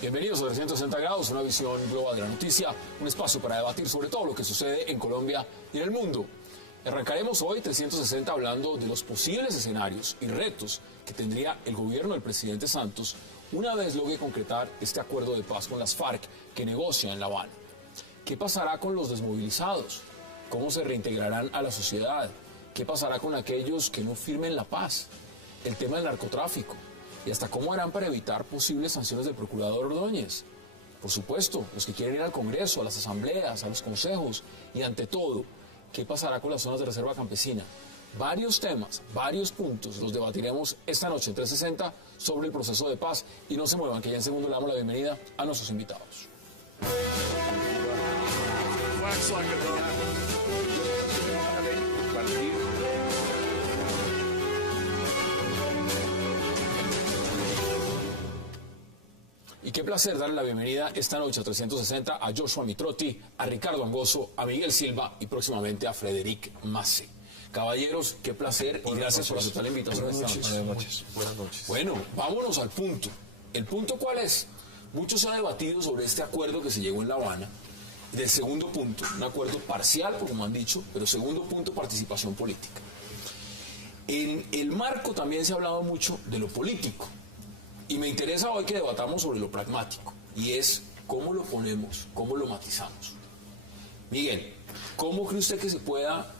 Bienvenidos a 360 grados, una visión global de la noticia, un espacio para debatir sobre todo lo que sucede en Colombia y en el mundo. Arrancaremos hoy 360 hablando de los posibles escenarios y retos que tendría el gobierno del presidente Santos una vez logre concretar este acuerdo de paz con las FARC que negocia en La Habana. ¿Qué pasará con los desmovilizados? ¿Cómo se reintegrarán a la sociedad? ¿Qué pasará con aquellos que no firmen la paz? El tema del narcotráfico. ¿Y hasta cómo harán para evitar posibles sanciones del procurador Ordóñez? Por supuesto, los que quieren ir al Congreso, a las asambleas, a los consejos y ante todo, ¿qué pasará con las zonas de reserva campesina? Varios temas, varios puntos los debatiremos esta noche en 360 sobre el proceso de paz. Y no se muevan, que ya en segundo le damos la bienvenida a nuestros invitados. Y qué placer darle la bienvenida esta noche a 360 a Joshua Mitrotti, a Ricardo Angozo, a Miguel Silva y próximamente a Frederic Massé. Caballeros, qué placer y gracias por aceptar la invitación esta noche. Buenas noches. Buenas noches. Bueno, vámonos al punto. ¿El punto cuál es? Mucho se ha debatido sobre este acuerdo que se llegó en La Habana. Del segundo punto, un acuerdo parcial, como han dicho, pero segundo punto, participación política. En el marco también se ha hablado mucho de lo político. Y me interesa hoy que debatamos sobre lo pragmático, y es cómo lo ponemos, cómo lo matizamos. Miguel, ¿cómo cree usted que se pueda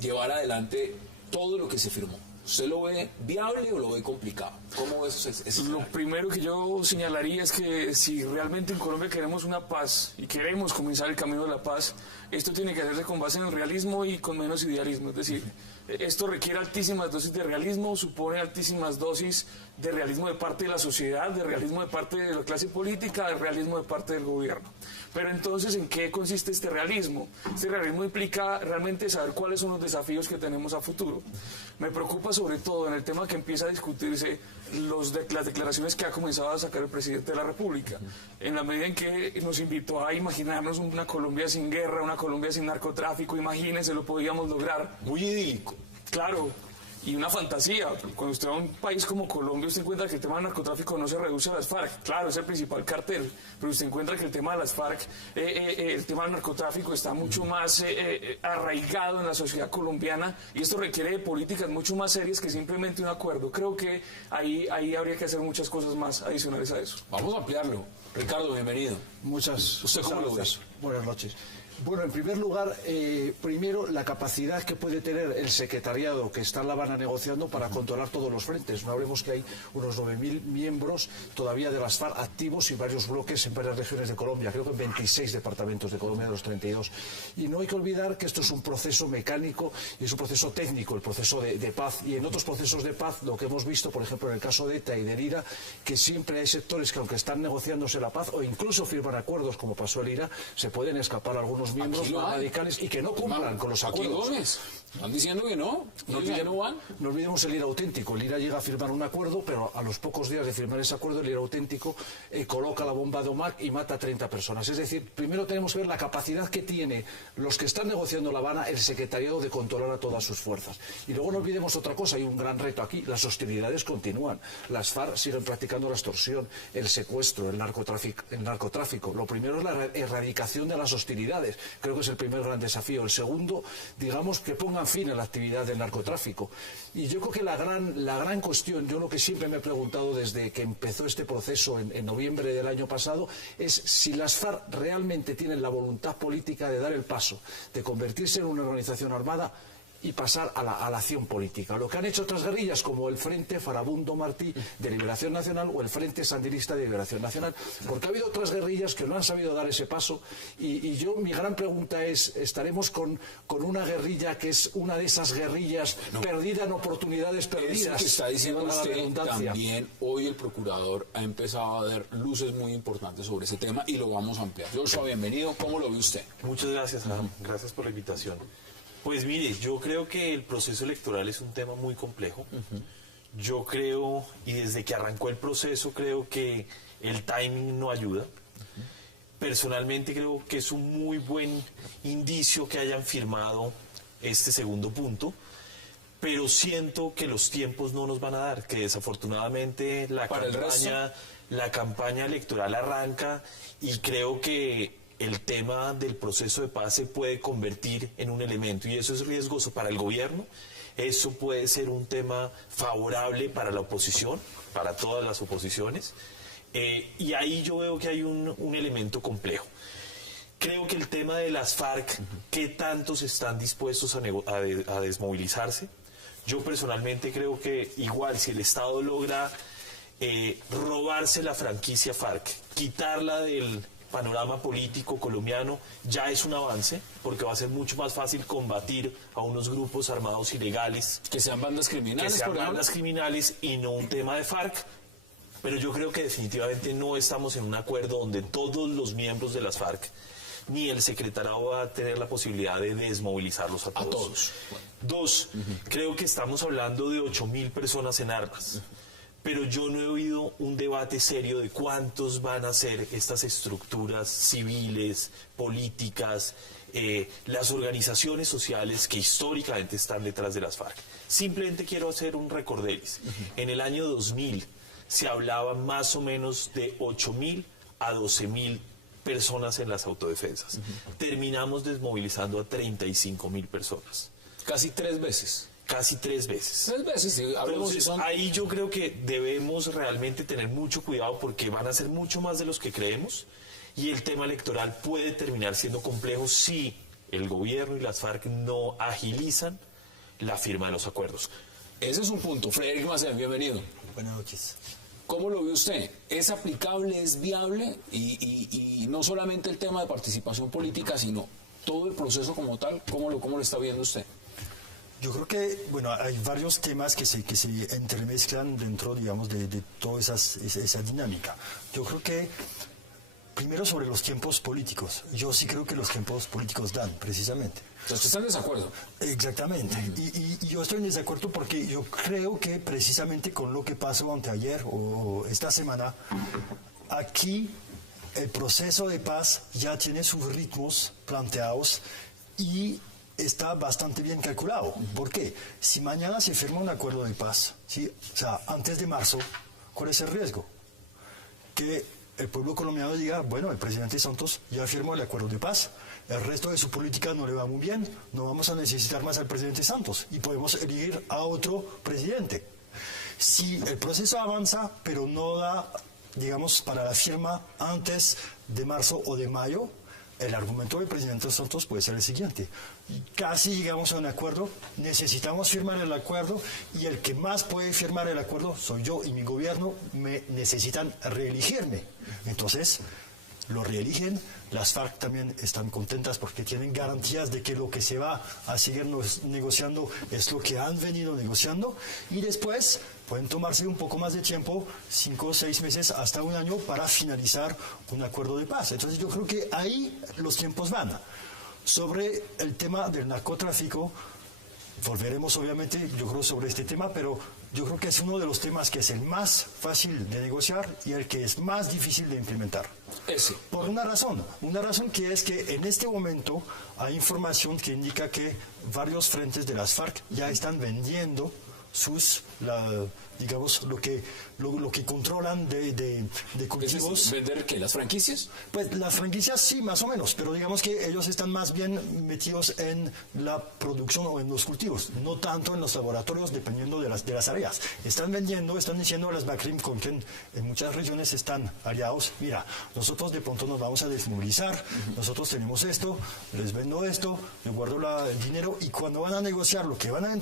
llevar adelante todo lo que se firmó? ¿Usted lo ve viable o lo ve complicado? ¿Cómo es Lo primero que yo señalaría es que si realmente en Colombia queremos una paz y queremos comenzar el camino de la paz, esto tiene que hacerse con base en el realismo y con menos idealismo. Es decir, esto requiere altísimas dosis de realismo, supone altísimas dosis de realismo de parte de la sociedad, de realismo de parte de la clase política, de realismo de parte del gobierno. Pero entonces, ¿en qué consiste este realismo? Este realismo implica realmente saber cuáles son los desafíos que tenemos a futuro. Me preocupa sobre todo en el tema que empieza a discutirse las declaraciones que ha comenzado a sacar el presidente de la República, en la medida en que nos invitó a imaginarnos una Colombia sin guerra, una Colombia sin narcotráfico. Imagínense, lo podíamos lograr. Muy idílico. Claro, y una fantasía. Cuando usted va a un país como Colombia, usted encuentra que el tema del narcotráfico no se reduce a las FARC. Claro, es el principal cartel, pero usted encuentra que el tema de las FARC, el tema del narcotráfico está mucho más arraigado en la sociedad colombiana, y esto requiere de políticas mucho más serias que simplemente un acuerdo. Creo que ahí habría que hacer muchas cosas más adicionales a eso. Vamos a ampliarlo. Ricardo, bienvenido. ¿Usted cómo lo ve? Buenas noches. Bueno, en primer lugar, primero, la capacidad que puede tener el secretariado que está en La Habana negociando para controlar todos los frentes. No hablemos que hay unos 9.000 miembros todavía de las FARC activos y varios bloques en varias regiones de Colombia, creo que en 26 departamentos de Colombia de los 32. Y no hay que olvidar que esto es un proceso mecánico y es un proceso técnico, el proceso de paz. Y en otros procesos de paz, lo que hemos visto, por ejemplo, en el caso de ETA y de IRA, que siempre hay sectores que, aunque están negociándose la paz o incluso firman acuerdos, como pasó el IRA, se pueden escapar algunos miembros más radicales y que no cumplan con los acuerdos. Están diciendo que no, no van. No olvidemos el IRA auténtico. El IRA llega a firmar un acuerdo, pero a los pocos días de firmar ese acuerdo, el IRA auténtico coloca la bomba de OMAC y mata a 30 personas. Es decir, primero tenemos que ver la capacidad que tiene los que están negociando La Habana, el secretariado, de controlar a todas sus fuerzas. Y luego no olvidemos otra cosa, hay un gran reto aquí: las hostilidades continúan. Las FARC siguen practicando la extorsión, el secuestro, el narcotráfico. Lo primero es la erradicación de las hostilidades. Creo que es el primer gran desafío. El segundo, digamos, que pongan fin a la actividad del narcotráfico. Y yo creo que la gran cuestión, yo lo que siempre me he preguntado desde que empezó este proceso en noviembre del año pasado, es si las FARC realmente tienen la voluntad política de dar el paso, de convertirse en una organización armada y pasar a la acción política. Lo que han hecho otras guerrillas, como el Frente Farabundo Martí de Liberación Nacional o el Frente Sandinista de Liberación Nacional, porque ha habido otras guerrillas que no han sabido dar ese paso. Y mi gran pregunta es, ¿estaremos con una guerrilla que es una de esas guerrillas perdida en oportunidades perdidas? Eso que está diciendo usted, también hoy el procurador ha empezado a dar luces muy importantes sobre ese tema y lo vamos a ampliar. Joshua, bienvenido. ¿Cómo lo ve usted? Muchas gracias, Adam. Gracias por la invitación. Pues mire, yo creo que el proceso electoral es un tema muy complejo. Yo creo, y desde que arrancó el proceso, creo que el timing no ayuda. Personalmente creo que es un muy buen indicio que hayan firmado este segundo punto, pero siento que los tiempos no nos van a dar, que desafortunadamente la campaña electoral arranca y creo que el tema del proceso de paz se puede convertir en un elemento y eso es riesgoso para el gobierno, eso puede ser un tema favorable para la oposición, para todas las oposiciones, y ahí yo veo que hay un elemento complejo. Creo que el tema de las FARC, ¿qué tantos están dispuestos a desmovilizarse? Yo personalmente creo que igual si el Estado logra robarse la franquicia FARC, quitarla del panorama político colombiano, ya es un avance, porque va a ser mucho más fácil combatir a unos grupos armados ilegales. Que sean bandas criminales, que sean bandas criminales y no un tema de FARC. Pero yo creo que definitivamente no estamos en un acuerdo donde todos los miembros de las FARC ni el secretariado va a tener la posibilidad de desmovilizarlos a todos. A todos. Dos, creo que estamos hablando de 8.000 personas en armas, pero yo no he oído un debate serio de cuántos van a ser estas estructuras civiles, políticas, las organizaciones sociales que históricamente están detrás de las FARC. Simplemente quiero hacer un recorderis. En el año 2000 se hablaba más o menos de 8.000 a 12.000 personas en las autodefensas. Terminamos desmovilizando a 35.000 personas. Casi 3 veces. Casi 3 veces. 3 veces, sí. Entonces, ahí yo creo que debemos realmente tener mucho cuidado porque van a ser mucho más de los que creemos y el tema electoral puede terminar siendo complejo si el gobierno y las FARC no agilizan la firma de los acuerdos. Ese es un punto. Frederick Maciel, bienvenido. Buenas noches. ¿Cómo lo ve usted? ¿Es aplicable, es viable? Y no solamente el tema de participación política, sino todo el proceso como tal. ¿Cómo lo está viendo usted? Yo creo que, bueno, hay varios temas que se entremezclan dentro, digamos, de toda esa dinámica. Yo creo que, primero sobre los tiempos políticos. Yo sí creo que los tiempos políticos dan, precisamente. ¿Usted está en desacuerdo? Exactamente. Y yo estoy en desacuerdo porque yo creo que precisamente con lo que pasó anteayer o esta semana, aquí el proceso de paz ya tiene sus ritmos planteados y está bastante bien calculado. ¿Por qué? Si mañana se firma un acuerdo de paz, ¿sí? O sea, antes de marzo, ¿cuál es el riesgo? Que el pueblo colombiano diga, bueno, el presidente Santos ya firmó el acuerdo de paz, el resto de su política no le va muy bien, no vamos a necesitar más al presidente Santos y podemos elegir a otro presidente. Si el proceso avanza, pero no da, digamos, para la firma antes de marzo o de mayo, el argumento del presidente Santos puede ser el siguiente: casi llegamos a un acuerdo, necesitamos firmar el acuerdo y el que más puede firmar el acuerdo soy yo y mi gobierno, me necesitan reelegirme. Entonces lo reeligen, las FARC también están contentas porque tienen garantías de que lo que se va a seguir negociando es lo que han venido negociando y después pueden tomarse un poco más de tiempo, 5 o 6 meses hasta un año para finalizar un acuerdo de paz. Entonces yo creo que ahí los tiempos van. Sobre el tema del narcotráfico, volveremos obviamente, yo creo, sobre este tema, pero yo creo que es uno de los temas que es el más fácil de negociar y el que es más difícil de implementar. Ese. Por una razón que es que en este momento hay información que indica que varios frentes de las FARC ya están vendiendo digamos, lo que controlan de cultivos. Es ¿vender qué? ¿Las franquicias? Pues las franquicias sí, más o menos, pero digamos que ellos están más bien metidos en la producción o en los cultivos, no tanto en los laboratorios, dependiendo de las áreas. Están diciendo a las BACRIM, con quien en muchas regiones están aliados: mira, nosotros de pronto nos vamos a desmovilizar, nosotros tenemos esto, les vendo esto, les guardo el dinero, y cuando van a negociar lo que van a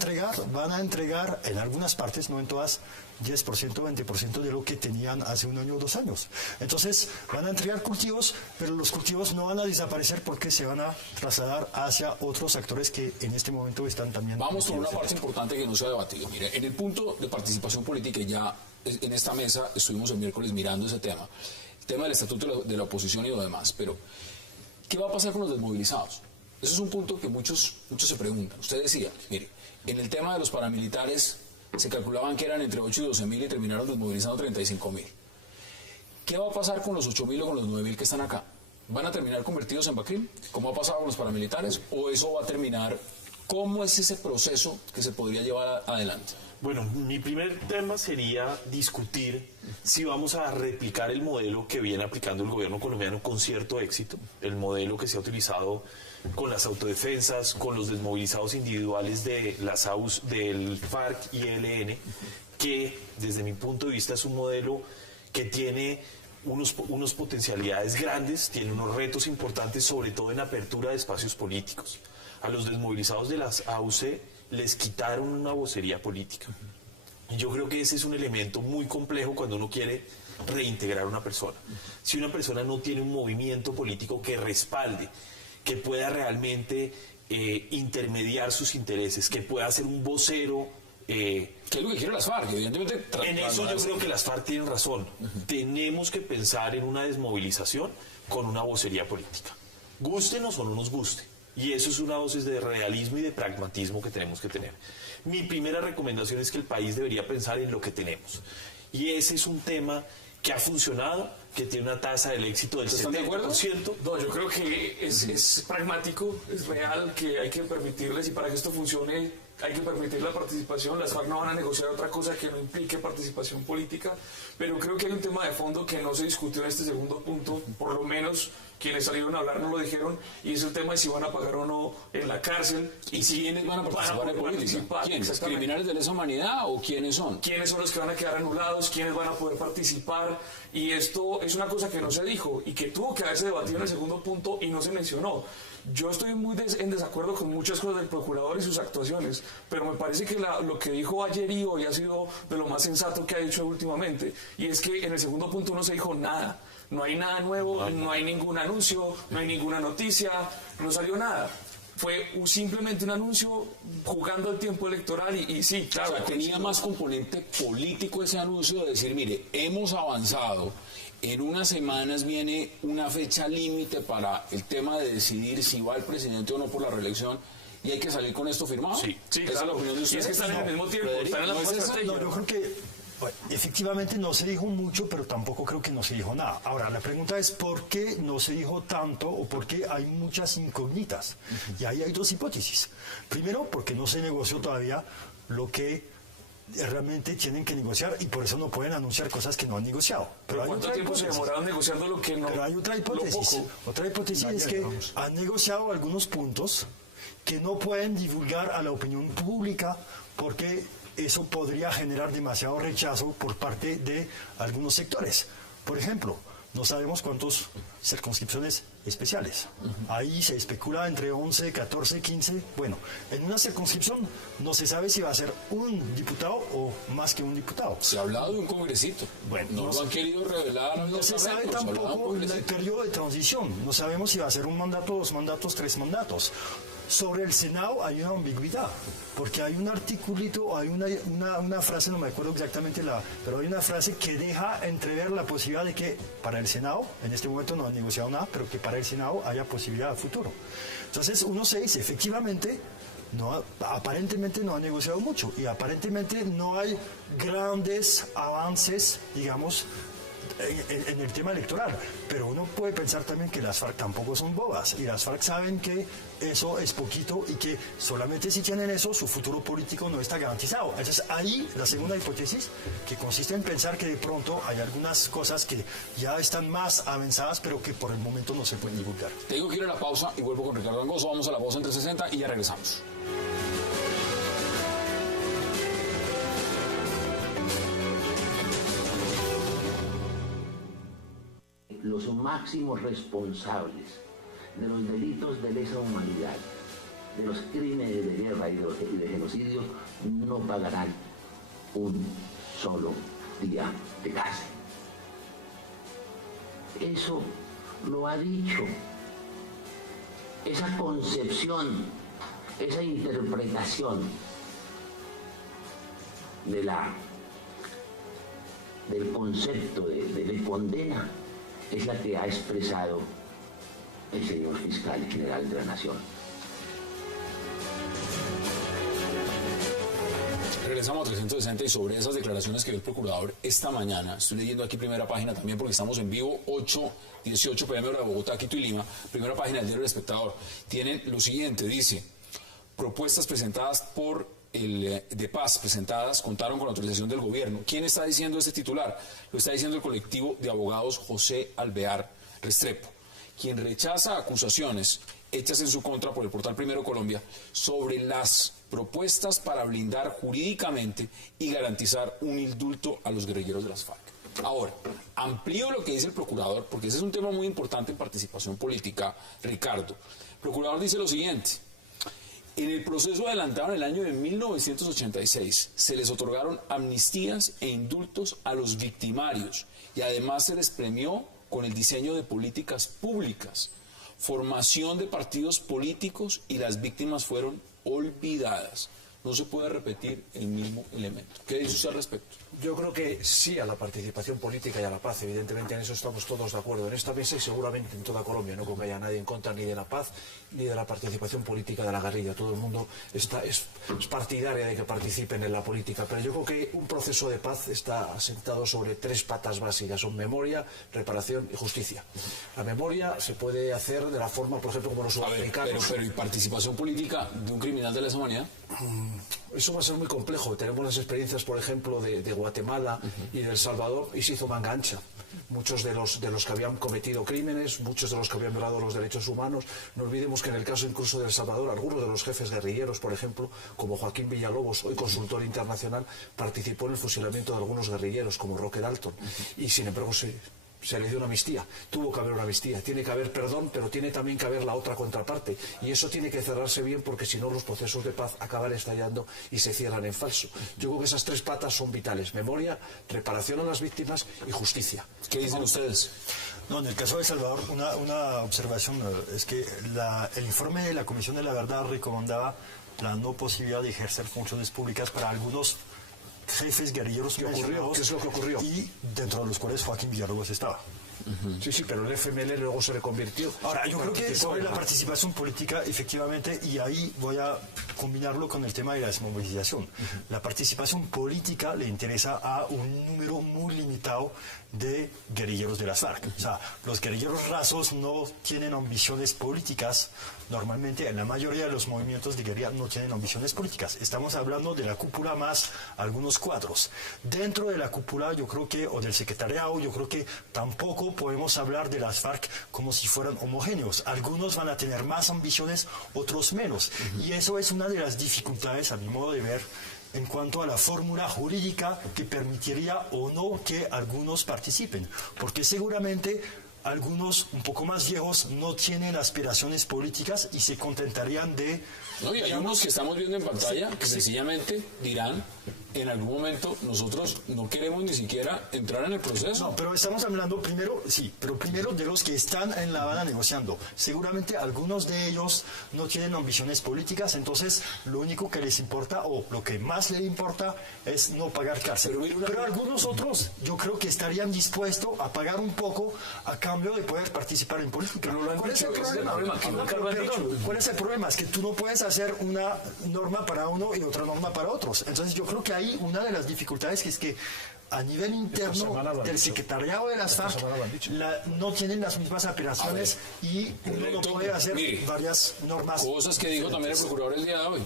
entregar en algunas partes, no en todas, 10%, 20% de lo que tenían hace un año o 2 años. Entonces van a entregar cultivos, pero los cultivos no van a desaparecer porque se van a trasladar hacia otros actores que en este momento están también... Vamos por una parte importante que no se ha debatido. Mire, en el punto de participación política, ya en esta mesa estuvimos el miércoles mirando ese tema, el tema del estatuto de la oposición y lo demás, pero ¿qué va a pasar con los desmovilizados? Eso es un punto que muchos se preguntan. Usted decía, mire, en el tema de los paramilitares se calculaban que eran entre 8 y 12 mil y terminaron desmovilizando 35 mil. ¿Qué va a pasar con los 8 mil o con los 9 mil que están acá? van a terminar convertidos en BACRIM, como ha pasado con los paramilitares, o eso va a terminar? ¿Cómo es ese proceso que se podría llevar adelante? Bueno, mi primer tema sería discutir si vamos a replicar el modelo que viene aplicando el gobierno colombiano con cierto éxito, el modelo que se ha utilizado con las autodefensas, con los desmovilizados individuales de las AUS, del FARC y ELN, que desde mi punto de vista es un modelo que tiene unos potencialidades grandes, tiene unos retos importantes, sobre todo en apertura de espacios políticos. A los desmovilizados de las AUC les quitaron una vocería política. Y yo creo que ese es un elemento muy complejo cuando uno quiere reintegrar a una persona. Si una persona no tiene un movimiento político que respalde, que pueda realmente intermediar sus intereses, que pueda ser un vocero... ¿Qué es lo que quieren las FARC? Evidentemente, en eso yo creo que las FARC tienen razón. Tenemos que pensar en una desmovilización con una vocería política. Gústenos o no nos guste. Y eso es una dosis de realismo y de pragmatismo que tenemos que tener. Mi primera recomendación es que el país debería pensar en lo que tenemos. Y ese es un tema que ha funcionado, que tiene una tasa del éxito del 70%. ¿Están de acuerdo? No, yo creo que es pragmático, es real, que hay que permitirles, y para que esto funcione hay que permitir la participación. Las FARC no van a negociar otra cosa que no implique participación política, pero creo que hay un tema de fondo que no se discutió en este segundo punto, por lo menos quienes salieron a hablar no lo dijeron, y es el tema de si van a pagar o no en la cárcel. ¿Y quiénes van a participar en política? ¿Quiénes? ¿Criminales de lesa humanidad o quiénes son? ¿Quiénes son los que van a quedar anulados? ¿Quiénes van a poder participar? Y esto es una cosa que no se dijo y que tuvo que haberse debatido en el segundo punto y no se mencionó. Yo estoy muy en desacuerdo con muchas cosas del procurador y sus actuaciones, pero me parece que lo que dijo ayer y hoy ha sido de lo más sensato que ha dicho últimamente, y es que en el segundo punto no se dijo nada. No hay nada nuevo, no hay ningún anuncio, no hay ninguna noticia, no salió nada. Fue simplemente un anuncio jugando el tiempo electoral y sí, claro. O sea, tenía más componente político ese anuncio de decir, mire, hemos avanzado, en unas semanas viene una fecha límite para el tema de decidir si va el presidente o no por la reelección y hay que salir con esto firmado. Sí, ¿Esa claro. es la opinión de ustedes? Y es que están en el mismo tiempo, están en la misma estrategia. No, yo creo que efectivamente no se dijo mucho, pero tampoco creo que no se dijo nada. Ahora, la pregunta es ¿por qué no se dijo tanto o por qué hay muchas incógnitas? Y ahí hay dos hipótesis. Primero, porque no se negoció todavía lo que realmente tienen que negociar y por eso no pueden anunciar cosas que no han negociado. Pero ¿cuánto tiempo se demoraron negociando lo que no? Pero hay otra hipótesis. Otra hipótesis es que han negociado algunos puntos que no pueden divulgar a la opinión pública porque eso podría generar demasiado rechazo por parte de algunos sectores. Por ejemplo, no sabemos cuántas circunscripciones especiales. Ahí se especula entre 11, 14, 15. Bueno, en una circunscripción no se sabe si va a ser un diputado o más que un diputado. Se ha hablado de un congresito. Bueno, no lo han querido revelar. No se sabe tampoco el periodo de transición. No sabemos si va a ser un mandato, 2 mandatos, 3 mandatos. Sobre el Senado hay una ambigüedad, porque hay un articulito, hay una frase, no me acuerdo exactamente pero hay una frase que deja entrever la posibilidad de que para el Senado, en este momento no han negociado nada, pero que para el Senado haya posibilidad a futuro. Entonces uno se dice, efectivamente, aparentemente no ha negociado mucho y aparentemente no hay grandes avances, digamos, en el tema electoral, pero uno puede pensar también que las FARC tampoco son bobas y las FARC saben que eso es poquito y que solamente si tienen eso su futuro político no está garantizado. Entonces ahí la segunda hipótesis, que consiste en pensar que de pronto hay algunas cosas que ya están más avanzadas pero que por el momento no se pueden divulgar. Tengo que ir a la pausa y vuelvo con Ricardo Angozo. Vamos a la pausa en 360 y ya regresamos. Los máximos responsables de los delitos de lesa humanidad, de los crímenes de guerra y de genocidio, no pagarán un solo día de cárcel. Eso lo ha dicho. Esa concepción, esa interpretación del concepto de condena es la que ha expresado el señor fiscal general de la Nación. Regresamos a 360 y sobre esas declaraciones que dio el procurador esta mañana. Estoy leyendo aquí primera página también porque estamos en vivo, 8:18 p.m. hora de Bogotá, Quito y Lima. Primera página del diario El Espectador. Tienen lo siguiente, dice: propuestas presentadas por de paz presentadas contaron con la autorización del gobierno. ¿Quién está diciendo este titular? Lo está diciendo el colectivo de abogados José Alvear Restrepo, quien rechaza acusaciones hechas en su contra por el portal Primero Colombia sobre las propuestas para blindar jurídicamente y garantizar un indulto a los guerrilleros de las FARC. Ahora, amplío lo que dice el procurador, porque ese es un tema muy importante en participación política, Ricardo. El procurador dice lo siguiente: en el proceso adelantado en el año de 1986 se les otorgaron amnistías e indultos a los victimarios y además se les premió con el diseño de políticas públicas, formación de partidos políticos, y las víctimas fueron olvidadas. No se puede repetir el mismo elemento. ¿Qué dice usted al respecto? Yo creo que sí a la participación política y a la paz. Evidentemente en eso estamos todos de acuerdo en esta mesa y seguramente en toda Colombia. No creo que haya nadie en contra ni de la paz ni de la participación política de la guerrilla. Todo el mundo es partidaria de que participen en la política. Pero yo creo que un proceso de paz está asentado sobre tres patas básicas. Son memoria, reparación y justicia. La memoria se puede hacer de la forma, por ejemplo, como los sudafricanos. Pero ¿y participación política de un criminal de lesa humanidad? Eso va a ser muy complejo. Tenemos las experiencias, por ejemplo, de Guatemala y de El Salvador, y se hizo manga ancha. Muchos de los que habían cometido crímenes, muchos de los que habían violado los derechos humanos. No olvidemos que en el caso incluso de El Salvador, algunos de los jefes guerrilleros, por ejemplo, como Joaquín Villalobos, hoy consultor internacional, participó en el fusilamiento de algunos guerrilleros, como Roque Dalton. Y sin embargo se le dio una amnistía. Tuvo que haber una amnistía. Tiene que haber perdón, pero tiene también que haber la otra contraparte. Y eso tiene que cerrarse bien, porque si no los procesos de paz acaban estallando y se cierran en falso. Yo creo que esas tres patas son vitales: memoria, reparación a las víctimas y justicia. ¿Qué dicen ustedes? No, en el caso de El Salvador, una observación es que el informe de la Comisión de la Verdad recomendaba la no posibilidad de ejercer funciones públicas para algunos jefes guerrilleros. ¿Qué ocurrió? ¿Qué es lo que ocurrió? Y dentro de los cuales Joaquín Villalobos estaba. Sí, pero el FML luego se le convirtió. Ahora, yo creo que sobre la participación política, efectivamente, y ahí voy a combinarlo con el tema de la desmovilización. La participación política le interesa a un número muy limitado de guerrilleros de las FARC. O sea, los guerrilleros rasos no tienen ambiciones políticas. Normalmente, en la mayoría de los movimientos de guerrilla no tienen ambiciones políticas. Estamos hablando de la cúpula más algunos cuadros. Dentro de la cúpula, yo creo que, o del secretariado, yo creo que tampoco podemos hablar de las FARC como si fueran homogéneos. Algunos van a tener más ambiciones, otros menos. Y eso es una de las dificultades, a mi modo de ver, en cuanto a la fórmula jurídica que permitiría o no que algunos participen. Porque seguramente algunos un poco más viejos no tienen aspiraciones políticas y se contentarían de... No, y hay unos que estamos viendo en pantalla que sencillamente dirán: en algún momento nosotros no queremos ni siquiera entrar en el proceso. No, pero estamos hablando primero, sí, pero primero de los que están en La Habana negociando. Seguramente algunos de ellos no tienen ambiciones políticas, entonces lo único que les importa, o lo que más les importa, es no pagar cárcel. Pero algunos otros, yo creo que estarían dispuestos a pagar un poco a cambio de poder participar en política. ¿Cuál es el problema? ¿Cuál es el problema? Es que tú no puedes hacer una norma para uno y otra norma para otros. Entonces yo creo que ahí una de las dificultades es que a nivel interno del secretariado de las FARC no tienen las mismas aspiraciones y uno no puede hacer varias normas. Cosas que dijo también el procurador el día de hoy.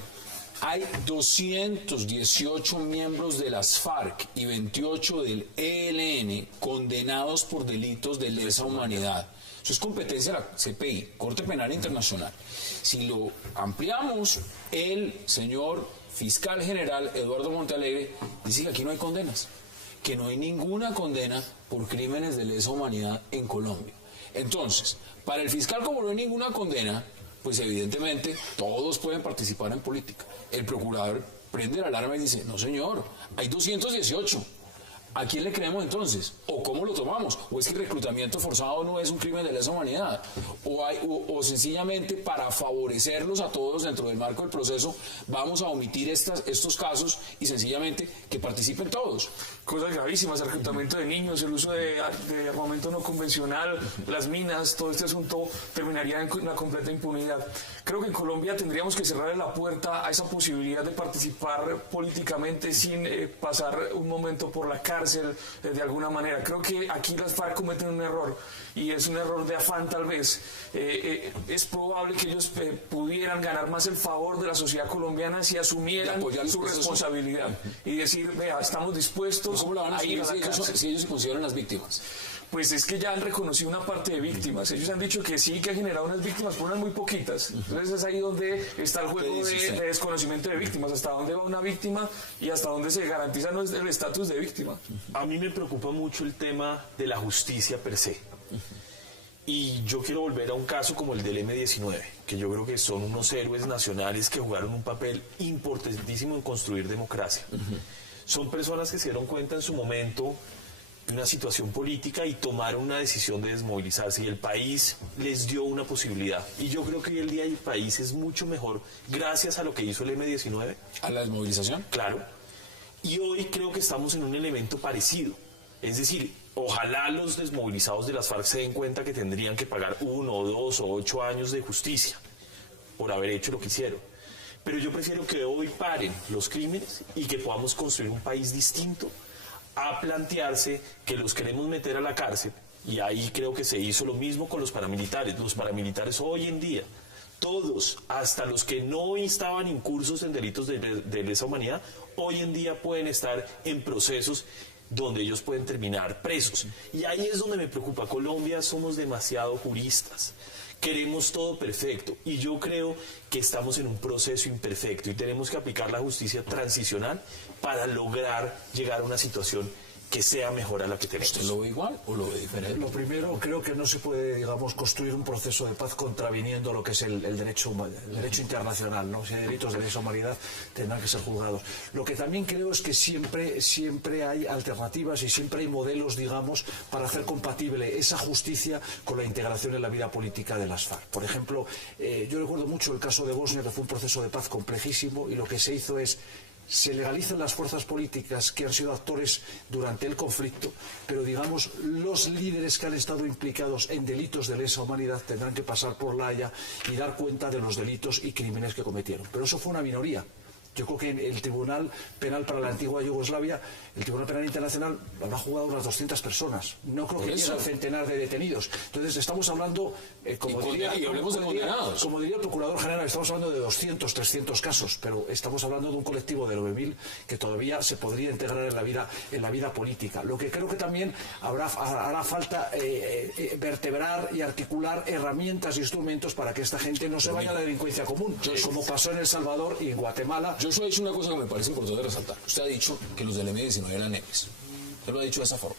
Hay 218 miembros de las FARC y 28 del ELN condenados por delitos de lesa humanidad. Eso es competencia de la CPI, Corte Penal Internacional. Si lo ampliamos, el señor fiscal general Eduardo Montealegre dice que aquí no hay condenas, que no hay ninguna condena por crímenes de lesa humanidad en Colombia. Entonces, para el fiscal, como no hay ninguna condena, pues evidentemente todos pueden participar en política. El procurador prende la alarma y dice: no señor, hay 218. ¿A quién le creemos entonces? ¿O cómo lo tomamos? ¿O es que el reclutamiento forzado no es un crimen de lesa humanidad? ¿O sencillamente para favorecerlos a todos dentro del marco del proceso vamos a omitir estos casos y sencillamente que participen todos? Cosas gravísimas, el reclutamiento de niños, el uso de armamento no convencional, las minas, todo este asunto terminaría en una completa impunidad. Creo que en Colombia tendríamos que cerrar la puerta a esa posibilidad de participar políticamente sin pasar un momento por la cárcel de alguna manera. Creo que aquí las FARC cometen un error, y es un error de afán tal vez. Es probable que ellos pudieran ganar más el favor de la sociedad colombiana si asumieran su responsabilidad y decir, vea, estamos dispuestos ¿Cómo la van a ir asumir si ellos se consideran las víctimas? Pues es que ya han reconocido una parte de víctimas. Ellos han dicho que sí, que ha generado unas víctimas, pero unas muy poquitas. Entonces es ahí donde está el juego de desconocimiento de víctimas. Hasta dónde va una víctima y hasta dónde se garantiza el estatus de víctima. A mí me preocupa mucho el tema de la justicia per se. Y yo quiero volver a un caso como el del M-19, que yo creo que son unos héroes nacionales que jugaron un papel importantísimo en construir democracia. Son personas que se dieron cuenta en su momento de una situación política y tomaron una decisión de desmovilizarse, y el país les dio una posibilidad. Y yo creo que hoy el día el país es mucho mejor gracias a lo que hizo el M-19. ¿A la desmovilización? Claro. Y hoy creo que estamos en un elemento parecido. Es decir, ojalá los desmovilizados de las FARC se den cuenta que tendrían que pagar 1, 2 o 8 años de justicia por haber hecho lo que hicieron. Pero yo prefiero que hoy paren los crímenes y que podamos construir un país distinto a plantearse que los queremos meter a la cárcel. Y ahí creo que se hizo lo mismo con los paramilitares. Los paramilitares hoy en día, todos, hasta los que no estaban incursos en delitos de lesa humanidad, hoy en día pueden estar en procesos donde ellos pueden terminar presos. Y ahí es donde me preocupa. Colombia somos demasiado juristas. Queremos todo perfecto, y yo creo que estamos en un proceso imperfecto y tenemos que aplicar la justicia transicional para lograr llegar a una situación que sea mejor a la que tenemos. ¿Usted lo ve igual o lo ve diferente? Lo primero, creo que no se puede, digamos, construir un proceso de paz contraviniendo lo que es el derecho internacional, ¿no? Si hay delitos de lesa humanidad, tendrán que ser juzgados. Lo que también creo es que siempre hay alternativas y siempre hay modelos, digamos, para hacer compatible esa justicia con la integración en la vida política de las FARC. Por ejemplo, yo recuerdo mucho el caso de Bosnia, que fue un proceso de paz complejísimo, y lo que se hizo es: se legalizan las fuerzas políticas que han sido actores durante el conflicto, pero digamos los líderes que han estado implicados en delitos de lesa humanidad tendrán que pasar por La Haya y dar cuenta de los delitos y crímenes que cometieron. Pero eso fue una minoría. Yo creo que en el Tribunal Penal para la antigua Yugoslavia, el Tribunal Penal Internacional, habrá jugado unas 200 personas. No creo que llegue al centenar de detenidos. Entonces estamos hablando, como diría el Procurador General, estamos hablando de 200, 300 casos, pero estamos hablando de un colectivo de 9.000 que todavía se podría integrar en la vida política. Lo que creo que también hará falta vertebrar y articular herramientas e instrumentos para que esta gente no se vaya a la delincuencia común, como pasó en El Salvador y en Guatemala. Joshua ha dicho una cosa que me parece importante resaltar. Usted ha dicho que los del M-19 eran héroes. Usted lo ha dicho de esa forma.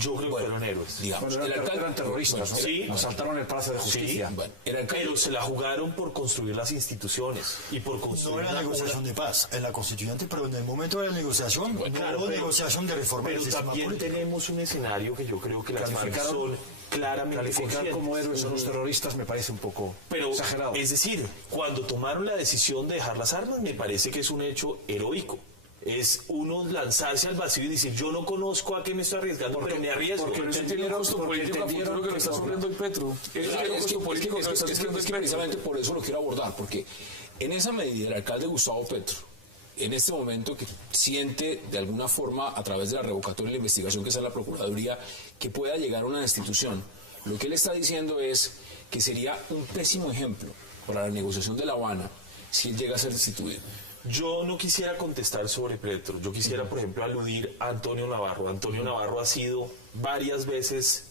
Yo creo que fueron héroes. Digamos, eran terroristas, ¿no? Sí. Asaltaron el Palacio de Justicia. Sí. Pero se la jugaron por construir las instituciones y por construir... No era negociación de paz en la constituyente, pero en el momento de la negociación, claro, negociación de reforma del pero sistema también político. Tenemos un escenario que yo creo que las FARC son claramente calificar conscientes. como héroes a los terroristas me parece un poco exagerado. Es decir, cuando tomaron la decisión de dejar las armas, me parece que es un hecho heroico. Es uno lanzarse al vacío y decir: yo no conozco a qué me estoy arriesgando, pero me arriesgo. Porque entendieron lo que le está sufriendo el Petro. Es que precisamente por eso lo quiero abordar, porque en esa medida el alcalde Gustavo Petro, en este momento que siente de alguna forma, a través de la revocatoria y la investigación que está en la Procuraduría, que pueda llegar a una destitución, lo que él está diciendo es que sería un pésimo ejemplo para la negociación de La Habana si él llega a ser destituido. Yo no quisiera contestar sobre Petro. Yo quisiera, por ejemplo, aludir a Antonio Navarro. Antonio Navarro ha sido varias veces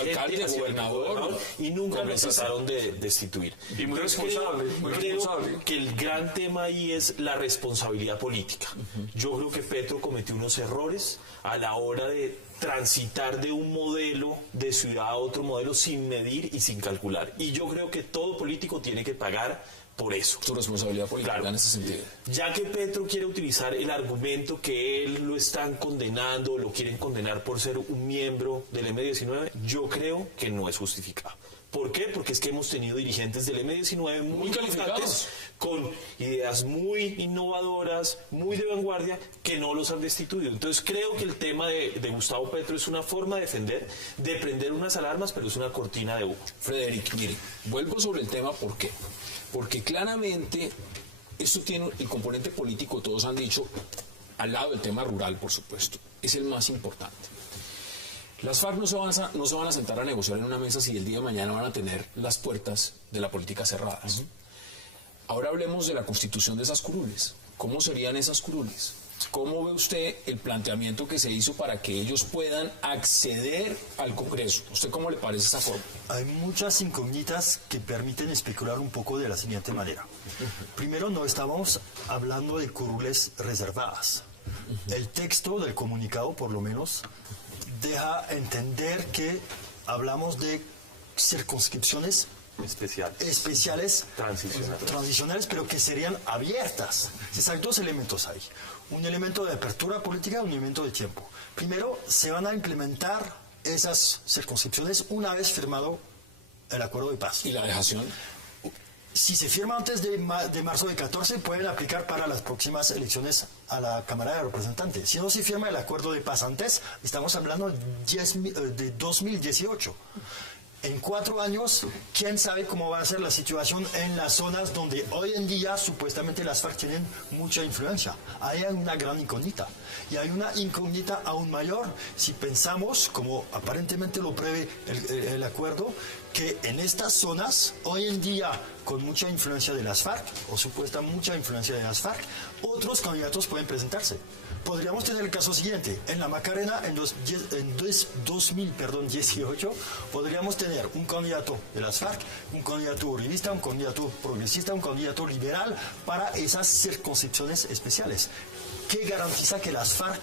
alcalde, gobernador, y nunca lo trataron de destituir. Y muy responsable. Creo que el gran tema ahí es la responsabilidad política. Yo creo que Petro cometió unos errores a la hora de transitar de un modelo de ciudad a otro modelo sin medir y sin calcular. Y yo creo que todo político tiene que pagar por eso. Su responsabilidad política, Claro. en ese sentido. Ya que Petro quiere utilizar el argumento que él lo están condenando, lo quieren condenar por ser un miembro del M-19, yo creo que no es justificado. ¿Por qué? Porque es que hemos tenido dirigentes del M-19 muy calificados, con ideas muy innovadoras, muy de vanguardia, que no los han destituido. Entonces creo que el tema de Gustavo Petro es una forma de defender, de prender unas alarmas, pero es una cortina de humo. Frederic, mire, vuelvo sobre el tema, ¿por qué? Porque claramente esto tiene el componente político, todos han dicho, al lado del tema rural, por supuesto, es el más importante. Las FARC no se van a sentar a negociar en una mesa si el día de mañana van a tener las puertas de la política cerradas. Ahora hablemos de la constitución de esas curules. ¿Cómo serían esas curules? ¿Cómo ve usted el planteamiento que se hizo para que ellos puedan acceder al Congreso? ¿Usted cómo le parece esa forma? Hay muchas incógnitas que permiten especular un poco de la siguiente manera. Primero, no estamos hablando de curules reservadas. El texto del comunicado, por lo menos, deja entender que hablamos de circunscripciones especiales transicionales, pero que serían abiertas. Hay dos elementos ahí. Un elemento de apertura política y un elemento de tiempo. Primero, se van a implementar esas circunscripciones una vez firmado el acuerdo de paz. ¿Y la dejación? Si se firma antes de marzo de 14, pueden aplicar para las próximas elecciones a la Cámara de Representantes. Si no se firma el acuerdo de paz antes, estamos hablando de 2018. En 4 años, quién sabe cómo va a ser la situación en las zonas donde hoy en día supuestamente las FARC tienen mucha influencia. Ahí hay una gran incógnita. Y hay una incógnita aún mayor si pensamos, como aparentemente lo prevé el acuerdo, que en estas zonas, hoy en día, con mucha influencia de las FARC, o supuesta mucha influencia de las FARC, otros candidatos pueden presentarse. Podríamos tener el caso siguiente. En la Macarena, en 2018, podríamos tener un candidato de las FARC, un candidato uribista, un candidato progresista, un candidato liberal para esas circunscripciones especiales. ¿Qué garantiza que las FARC,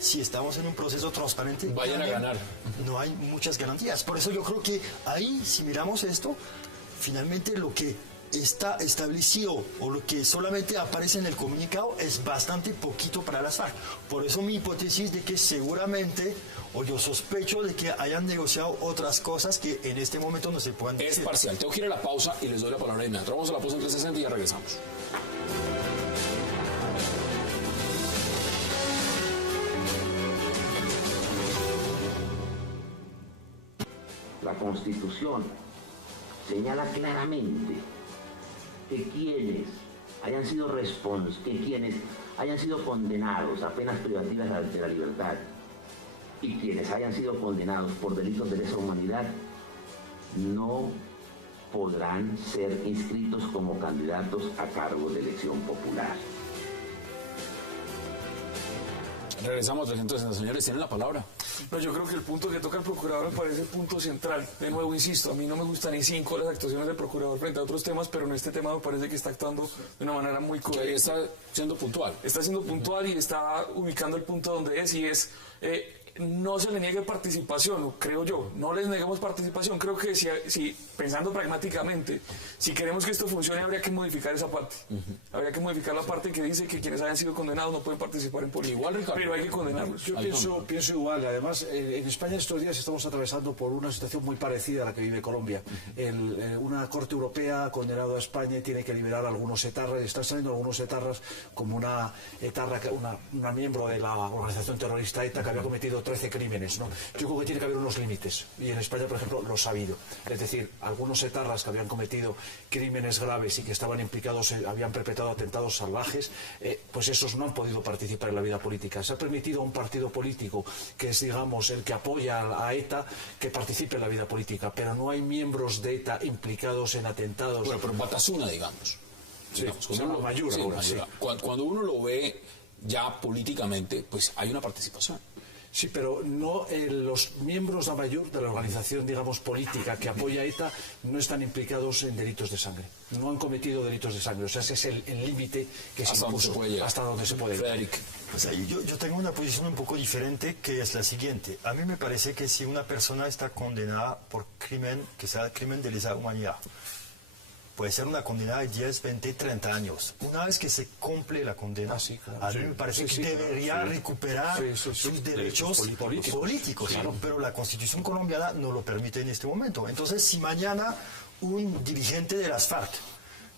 si estamos en un proceso transparente, vayan a ganar? No hay muchas garantías. Por eso yo creo que ahí, si miramos esto, finalmente lo que está establecido o lo que solamente aparece en el comunicado es bastante poquito para las FARC. Por eso mi hipótesis de que seguramente, o yo sospecho de que hayan negociado otras cosas que en este momento no se puedan decir. Es parcial. Tengo que ir a la pausa y les doy la palabra de inmediato. Vamos a la pausa en 360 y ya regresamos. La Constitución señala claramente que quienes hayan sido condenados a penas privativas de la libertad y quienes hayan sido condenados por delitos de lesa humanidad no podrán ser inscritos como candidatos a cargo de elección popular. Regresamos, 360. Señores, tienen la palabra. No, yo creo que el punto que toca el procurador me parece el punto central. De nuevo, insisto, a mí no me gustan ni 5 las actuaciones del procurador frente a otros temas, pero en este tema me parece que está actuando de una manera muy Que ahí coherente. está siendo puntual. Está siendo puntual y está ubicando el punto donde es, y es... no se le niegue participación, creo yo, no les negamos participación. Creo que si pensando pragmáticamente, si queremos que esto funcione, habría que modificar esa parte. Habría que modificar la parte que dice que quienes hayan sido condenados no pueden participar en política. Igual, Ricardo. Pero hay que condenarlos. Yo pienso igual. Además, en España estos días estamos atravesando por una situación muy parecida a la que vive Colombia. Una corte europea ha condenado a España y tiene que liberar a algunos etarras. Están saliendo algunos etarras como una miembro de la organización terrorista ETA que había cometido 13 crímenes, ¿no? Yo creo que tiene que haber unos límites. Y en España, por ejemplo, los ha habido. Es decir, algunos etarras que habían cometido crímenes graves y que estaban implicados, habían perpetrado atentados salvajes, pues esos no han podido participar en la vida política. Se ha permitido a un partido político que es, digamos, el que apoya a ETA que participe en la vida política, pero no hay miembros de ETA implicados en atentados. Bueno, pero Batasuna, digamos. Sí, se llama Mayura ahora, sí. Cuando uno lo ve ya políticamente, pues hay una participación. Sí, pero no los miembros de Amaiur, de la organización, digamos, política que apoya a ETA, no están implicados en delitos de sangre. No han cometido delitos de sangre. O sea, ese es el límite que se impuso. Hasta donde se puede llegar. Frederick. O sea, yo tengo una posición un poco diferente, que es la siguiente. A mí me parece que si una persona está condenada por crimen, que sea crimen de lesa humanidad, puede ser una condena de 10, 20, 30 años. Una vez que se cumple la condena, sí, claro. a mí me parece que debería recuperar sus derechos políticos. Claro. Pero la Constitución colombiana no lo permite en este momento. Entonces, si mañana un dirigente de las FARC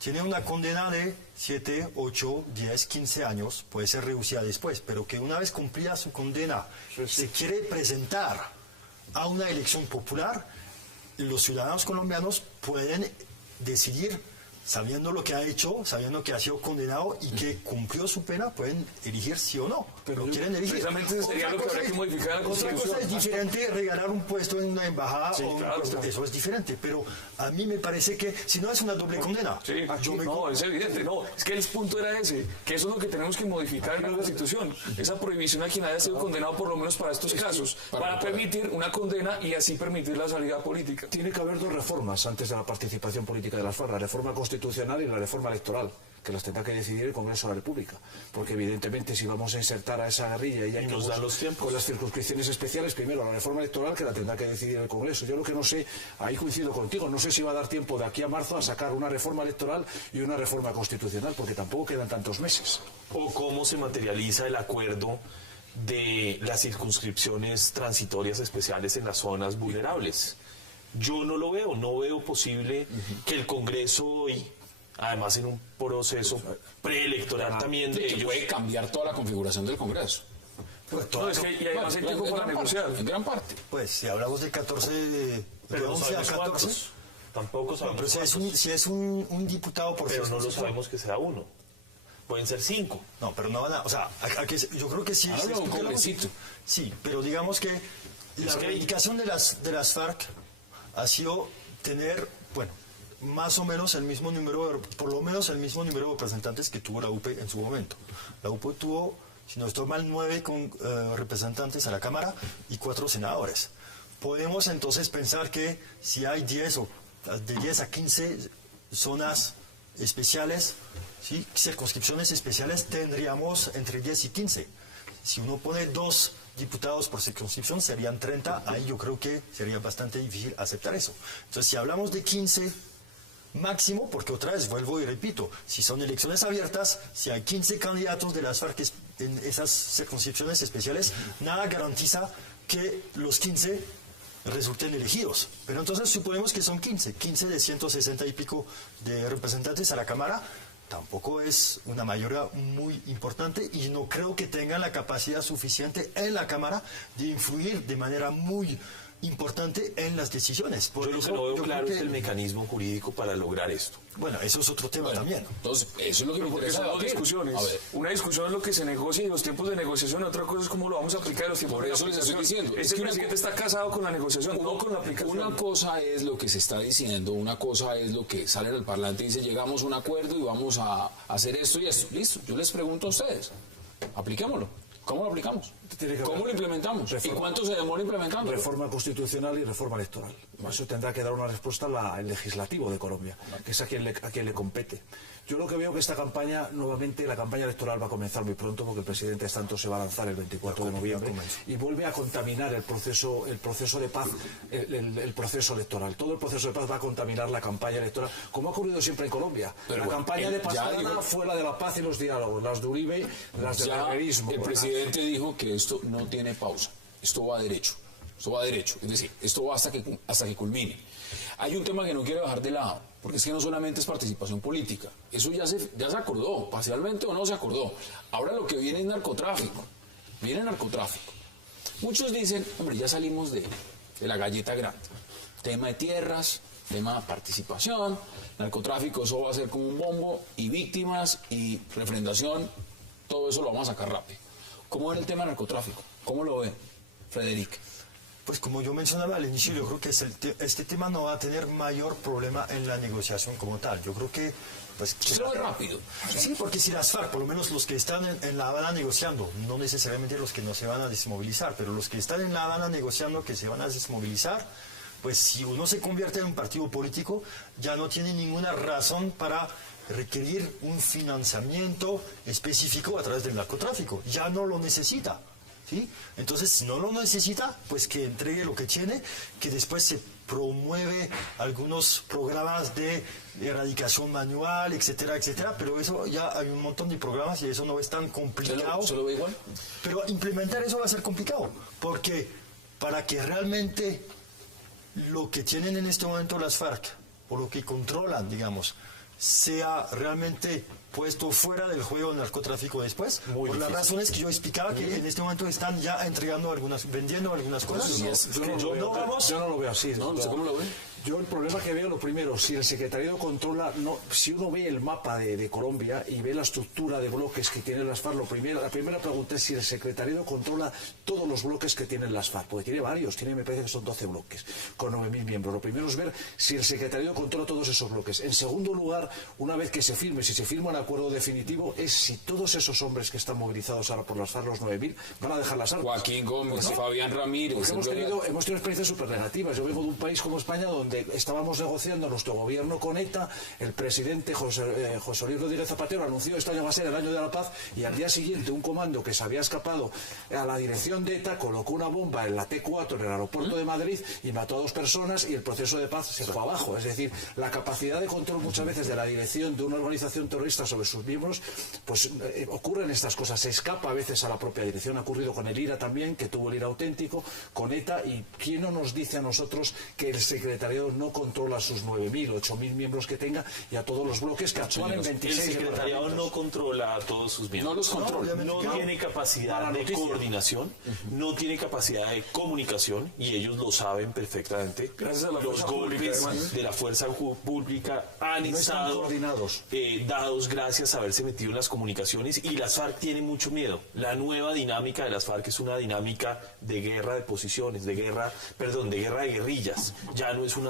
tiene una condena de 7, 8, 10, 15 años, puede ser reducida después, pero que una vez cumplida su condena se quiere presentar a una elección popular, los ciudadanos colombianos pueden decidir, sabiendo lo que ha hecho, sabiendo que ha sido condenado y que cumplió su pena, pueden elegir sí o no. Pero quieren elegir. Precisamente sería lo que habría que modificar la Otra Constitución. cosa es diferente regalar un puesto en una embajada Sí, o un claro, puesto, claro. eso es diferente. Pero a mí me parece que si no es una doble condena. Sí, no, es evidente, no, es que el punto era ese, que eso es lo que tenemos que modificar en la Constitución, esa prohibición a quien haya sido condenado por lo menos para estos casos, para permitir una condena y así permitir la salida política. Tiene que haber dos reformas antes de la participación política de las FARC, la reforma constitucional y la reforma electoral, que las tendrá que decidir el Congreso de la República, porque evidentemente si vamos a insertar a esa guerrilla y nos dan los tiempos con las circunscripciones especiales, primero la reforma electoral que la tendrá que decidir el Congreso. Yo lo que no sé, ahí coincido contigo, no sé si va a dar tiempo de aquí a marzo a sacar una reforma electoral y una reforma constitucional, porque tampoco quedan tantos meses. O cómo se materializa el acuerdo de las circunscripciones transitorias especiales en las zonas vulnerables. Yo no lo veo, no veo posible que el Congreso hoy, además en un proceso preelectoral también de Que ellos, puede cambiar toda la configuración del Congreso. Pues, No, es que y además hay tiempo para negociar. En gran parte. pues si hablamos de 14, de pero no 11 a sabemos 14. cuántos. Tampoco No, sabemos pero cuántos. si es un diputado por Pero no lo circunscripción. sabemos que sea uno. Pueden ser 5. No, pero no van a... O sea, yo creo que sí... Ahora se habla de un explica la- congresito. Sí, pero digamos que la que- reivindicación de las FARC ha sido tener, bueno, más o menos el mismo número, por lo menos el mismo número de representantes que tuvo la UP en su momento. La UP tuvo, si no estoy mal, 9 representantes a la Cámara y 4 senadores. Podemos entonces pensar que si hay 10 o de 10 a 15 zonas especiales, ¿sí? Circunscripciones especiales, tendríamos entre 10 y 15. Si uno pone 2 diputados por circunscripción, serían 30. Ahí yo creo que sería bastante difícil aceptar eso. Entonces, si hablamos de 15 máximo, porque otra vez vuelvo y repito, si son elecciones abiertas, si hay 15 candidatos de las FARC en esas circunscripciones especiales, nada garantiza que los 15 resulten elegidos. Pero entonces suponemos que son 15 de 160 y pico de representantes a la Cámara. Tampoco es una mayoría muy importante y no creo que tengan la capacidad suficiente en la Cámara de influir de manera muy importante en las decisiones. Por Yo lo eso, que no veo yo claro creo es que- el mecanismo jurídico para lograr esto. Bueno, eso es otro tema también. Entonces, eso es lo que me Porque interesa son dos debatir. discusiones. A ver, Una discusión es lo que se negocia y los tiempos de negociación, otra cosa es cómo lo vamos a aplicar y los tiempos Por de eso les estoy aplicación. diciendo, es Este que una presidente está casado con la negociación, no con la aplicación. una cosa es lo que se está diciendo, una cosa es lo que sale en el parlante y dice llegamos a un acuerdo y vamos a hacer esto y esto. Listo, yo les pregunto a ustedes, apliquémoslo. ¿Cómo lo aplicamos? Tiene que ¿Cómo haber lo implementamos? ¿Y reforma- cuánto se demora implementando? Reforma constitucional y reforma electoral. Eso tendrá que dar una respuesta el legislativo de Colombia, que es a quien le compete. Yo lo que veo que esta campaña, nuevamente, la campaña electoral va a comenzar muy pronto, porque el presidente Santos se va a lanzar el 24 de noviembre y vuelve a contaminar el proceso de paz, el proceso electoral. Todo el proceso de paz va a contaminar la campaña electoral, como ha ocurrido siempre en Colombia. Pero la bueno, campaña de ya Pastrana digo- fue la de la paz y los diálogos, las de Uribe, las del Ya guerrerismo. el presidente dijo que esto no tiene pausa, esto va derecho, es decir, esto va hasta que culmine. Hay un tema que no quiero dejar de lado, porque es que no solamente es participación política, eso ya se acordó, parcialmente o no se acordó. Ahora lo que viene es narcotráfico, Muchos dicen, hombre, ya salimos de la galleta grande, tema de tierras, tema de participación, narcotráfico, eso va a ser como un bombo, y víctimas, y refrendación, todo eso lo vamos a sacar rápido. ¿Cómo ven el tema de narcotráfico? ¿Cómo lo ven, Frederick? Pues como yo mencionaba al inicio, yo creo que este tema no va a tener mayor problema en la negociación como tal. Yo creo que... Pues, se lo ve rápido. Sí, porque si las FARC, por lo menos los que están en La Habana negociando, no necesariamente los que no se van a desmovilizar, pero los que están en La Habana negociando que se van a desmovilizar, pues si uno se convierte en un partido político, ya no tiene ninguna razón para requerir un financiamiento específico a través del narcotráfico. Ya no lo necesita. ¿Sí? Entonces, si no lo necesita, pues que entregue lo que tiene, que después se promueve algunos programas de erradicación manual, etcétera, etcétera, pero eso ya hay un montón de programas y eso no es tan complicado. ¿Se lo ve igual? Pero implementar eso va a ser complicado, porque para que realmente lo que tienen en este momento las FARC, o lo que controlan, digamos, sea realmente puesto fuera del juego del narcotráfico después, por las razones que yo explicaba, que en este momento están ya entregando vendiendo algunas cosas. Yo no lo veo así. No sé cómo lo ve. Yo el problema que veo, lo primero, si el secretariado controla, si uno ve el mapa de Colombia y ve la estructura de bloques que tienen las FARC, la primera pregunta es si el secretariado controla todos los bloques que tienen las FARC, porque tiene varios, me parece que son 12 bloques, con 9.000 miembros. Lo primero es ver si el secretariado controla todos esos bloques. En segundo lugar, una vez que se firme, si se firma un acuerdo definitivo, es si todos esos hombres que están movilizados ahora por las FARC, los 9.000, van a dejar las armas. Joaquín Gómez, Fabián Ramírez. Porque hemos tenido experiencias súper negativas. Yo vengo de un país como España donde estábamos negociando nuestro gobierno con ETA, el presidente José Luis Rodríguez Zapatero anunció este año va a ser el año de la paz, y al día siguiente un comando que se había escapado a la dirección de ETA colocó una bomba en la T4 en el aeropuerto de Madrid y mató a 2 personas y el proceso de paz se fue abajo. Es decir, la capacidad de control muchas veces de la dirección de una organización terrorista sobre sus miembros, pues ocurren estas cosas, se escapa a veces a la propia dirección. Ha ocurrido con el IRA también, que tuvo el IRA auténtico, con ETA, y ¿quién no nos dice a nosotros que el secretariado no controla a sus 9.000, 8.000 miembros que tenga y a todos los bloques que actúan en 26? El secretariado no controla a todos sus miembros. No los controla. No tiene capacidad de coordinación, no tiene capacidad de comunicación, y ellos lo saben perfectamente. Gracias a la los golpes de la fuerza pública han estado coordinados, dados gracias a haberse metido en las comunicaciones, y las FARC tienen mucho miedo. La nueva dinámica de las FARC es una dinámica de guerra de posiciones, de guerra de guerrillas. Ya no es una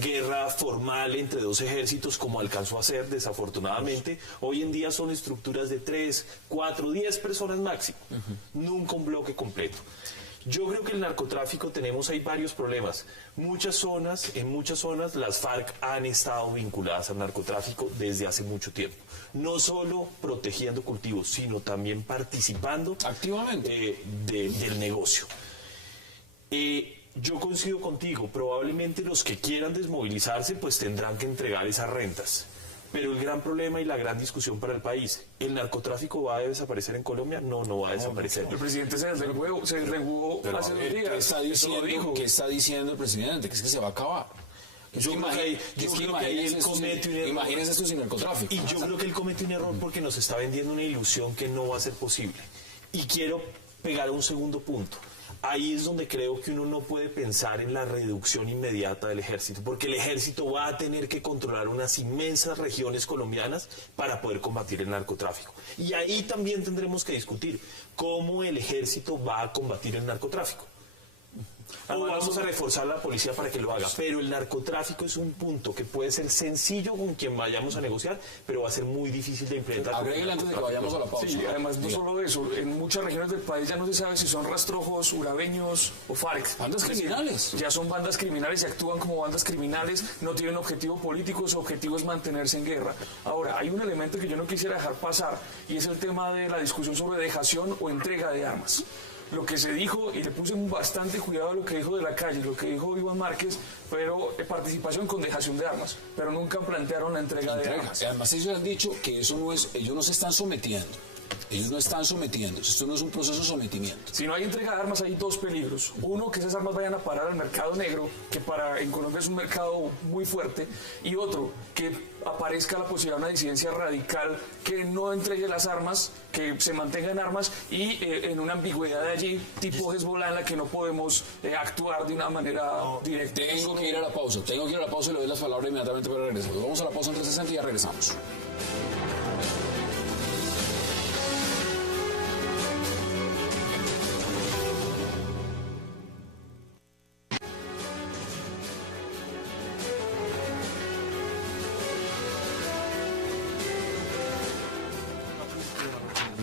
guerra formal entre 2 ejércitos como alcanzó a ser, desafortunadamente. Hoy en día son estructuras de 3, 4, 10 personas máximo, nunca un bloque completo. Yo creo que el narcotráfico, tenemos ahí varios problemas. En muchas zonas las FARC han estado vinculadas al narcotráfico desde hace mucho tiempo. No solo protegiendo cultivos, sino también participando activamente del negocio. Yo coincido contigo, probablemente los que quieran desmovilizarse pues tendrán que entregar esas rentas. Pero el gran problema y la gran discusión para el país, ¿el narcotráfico va a desaparecer en Colombia? No va a desaparecer. El presidente se desrengó hace 2 días. ¿Qué está diciendo el presidente? Que es que se va a acabar. Imagínense esto sin narcotráfico. Y yo creo que él comete un error porque nos está vendiendo una ilusión que no va a ser posible. Y quiero pegar un segundo punto. Ahí es donde creo que uno no puede pensar en la reducción inmediata del ejército, porque el ejército va a tener que controlar unas inmensas regiones colombianas para poder combatir el narcotráfico. Y ahí también tendremos que discutir cómo el ejército va a combatir el narcotráfico. O vamos a reforzar a la policía para que lo haga. Pero el narcotráfico es un punto que puede ser sencillo con quien vayamos a negociar, pero va a ser muy difícil de implementar. Agréguele antes de que vayamos a la pausa. Sí, además no solo eso, en muchas regiones del país ya no se sabe si son rastrojos, urabeños o FARC. Bandas criminales. Ya son bandas criminales y actúan como bandas criminales, no tienen objetivo político, su objetivo es mantenerse en guerra. Ahora, hay un elemento que yo no quisiera dejar pasar, y es el tema de la discusión sobre dejación o entrega de armas. Lo que se dijo, y le puse bastante cuidado a lo que dijo de la calle, lo que dijo Iván Márquez, pero participación con dejación de armas, pero nunca plantearon la entrega de armas. Además ellos han dicho que eso no es, ellos no se están sometiendo. Ellos no están sometiéndose, esto no es un proceso de sometimiento. Si no hay entrega de armas hay 2 peligros. Uno, que esas armas vayan a parar al mercado negro, que en Colombia es un mercado muy fuerte. Y otro, que aparezca la posibilidad de una disidencia radical que no entregue las armas, que se mantengan armas y en una ambigüedad de allí, tipo Hezbollah, en la que no podemos actuar de una manera directa. Tengo que ir a la pausa y le doy las palabras inmediatamente para regresar. Vamos a la pausa en 360 y ya regresamos.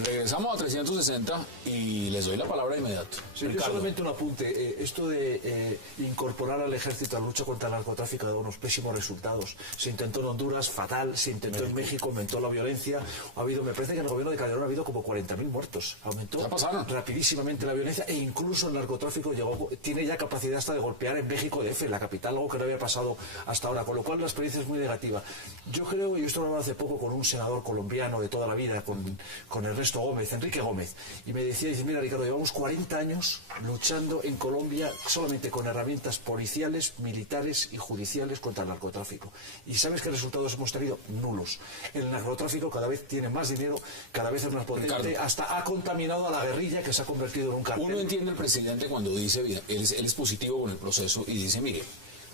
Regresamos a 360 y les doy la palabra de inmediato. Sí, yo solamente un apunte. Esto de incorporar al ejército a la lucha contra el narcotráfico ha dado unos pésimos resultados. Se intentó en Honduras, fatal. Se intentó en México, aumentó la violencia. Me parece que en el gobierno de Calderón ha habido como 40.000 muertos. Aumentó rapidísimamente la violencia e incluso el narcotráfico tiene ya capacidad hasta de golpear en México DF, la capital, algo que no había pasado hasta ahora. Con lo cual la experiencia es muy negativa. Yo creo, y esto lo hablaba hace poco con un senador colombiano de toda la vida, con Ernesto Gómez, Enrique Gómez, y me decía, mira Ricardo, llevamos 40 años luchando en Colombia solamente con herramientas policiales, militares y judiciales contra el narcotráfico. ¿Y sabes qué resultados hemos tenido? Nulos. El narcotráfico cada vez tiene más dinero, cada vez es más potente, Ricardo, hasta ha contaminado a la guerrilla que se ha convertido en un cartel. Uno entiende al presidente cuando dice, él es positivo con el proceso y dice, mire,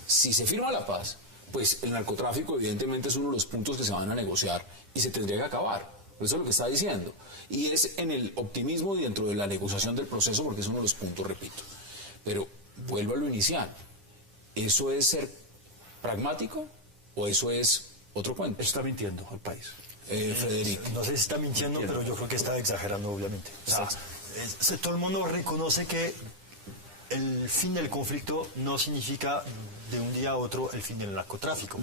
si se firma la paz, pues el narcotráfico evidentemente es uno de los puntos que se van a negociar y se tendría que acabar. Eso es lo que está diciendo. Y es en el optimismo y dentro de la negociación del proceso, porque es uno de los puntos, repito. Pero vuelvo a lo inicial. ¿Eso es ser pragmático o eso es otro cuento? Está mintiendo al país. Federico. No sé si está mintiendo, pero yo creo que está exagerando, obviamente. O sea, todo el mundo reconoce que el fin del conflicto no significa de un día a otro el fin del narcotráfico.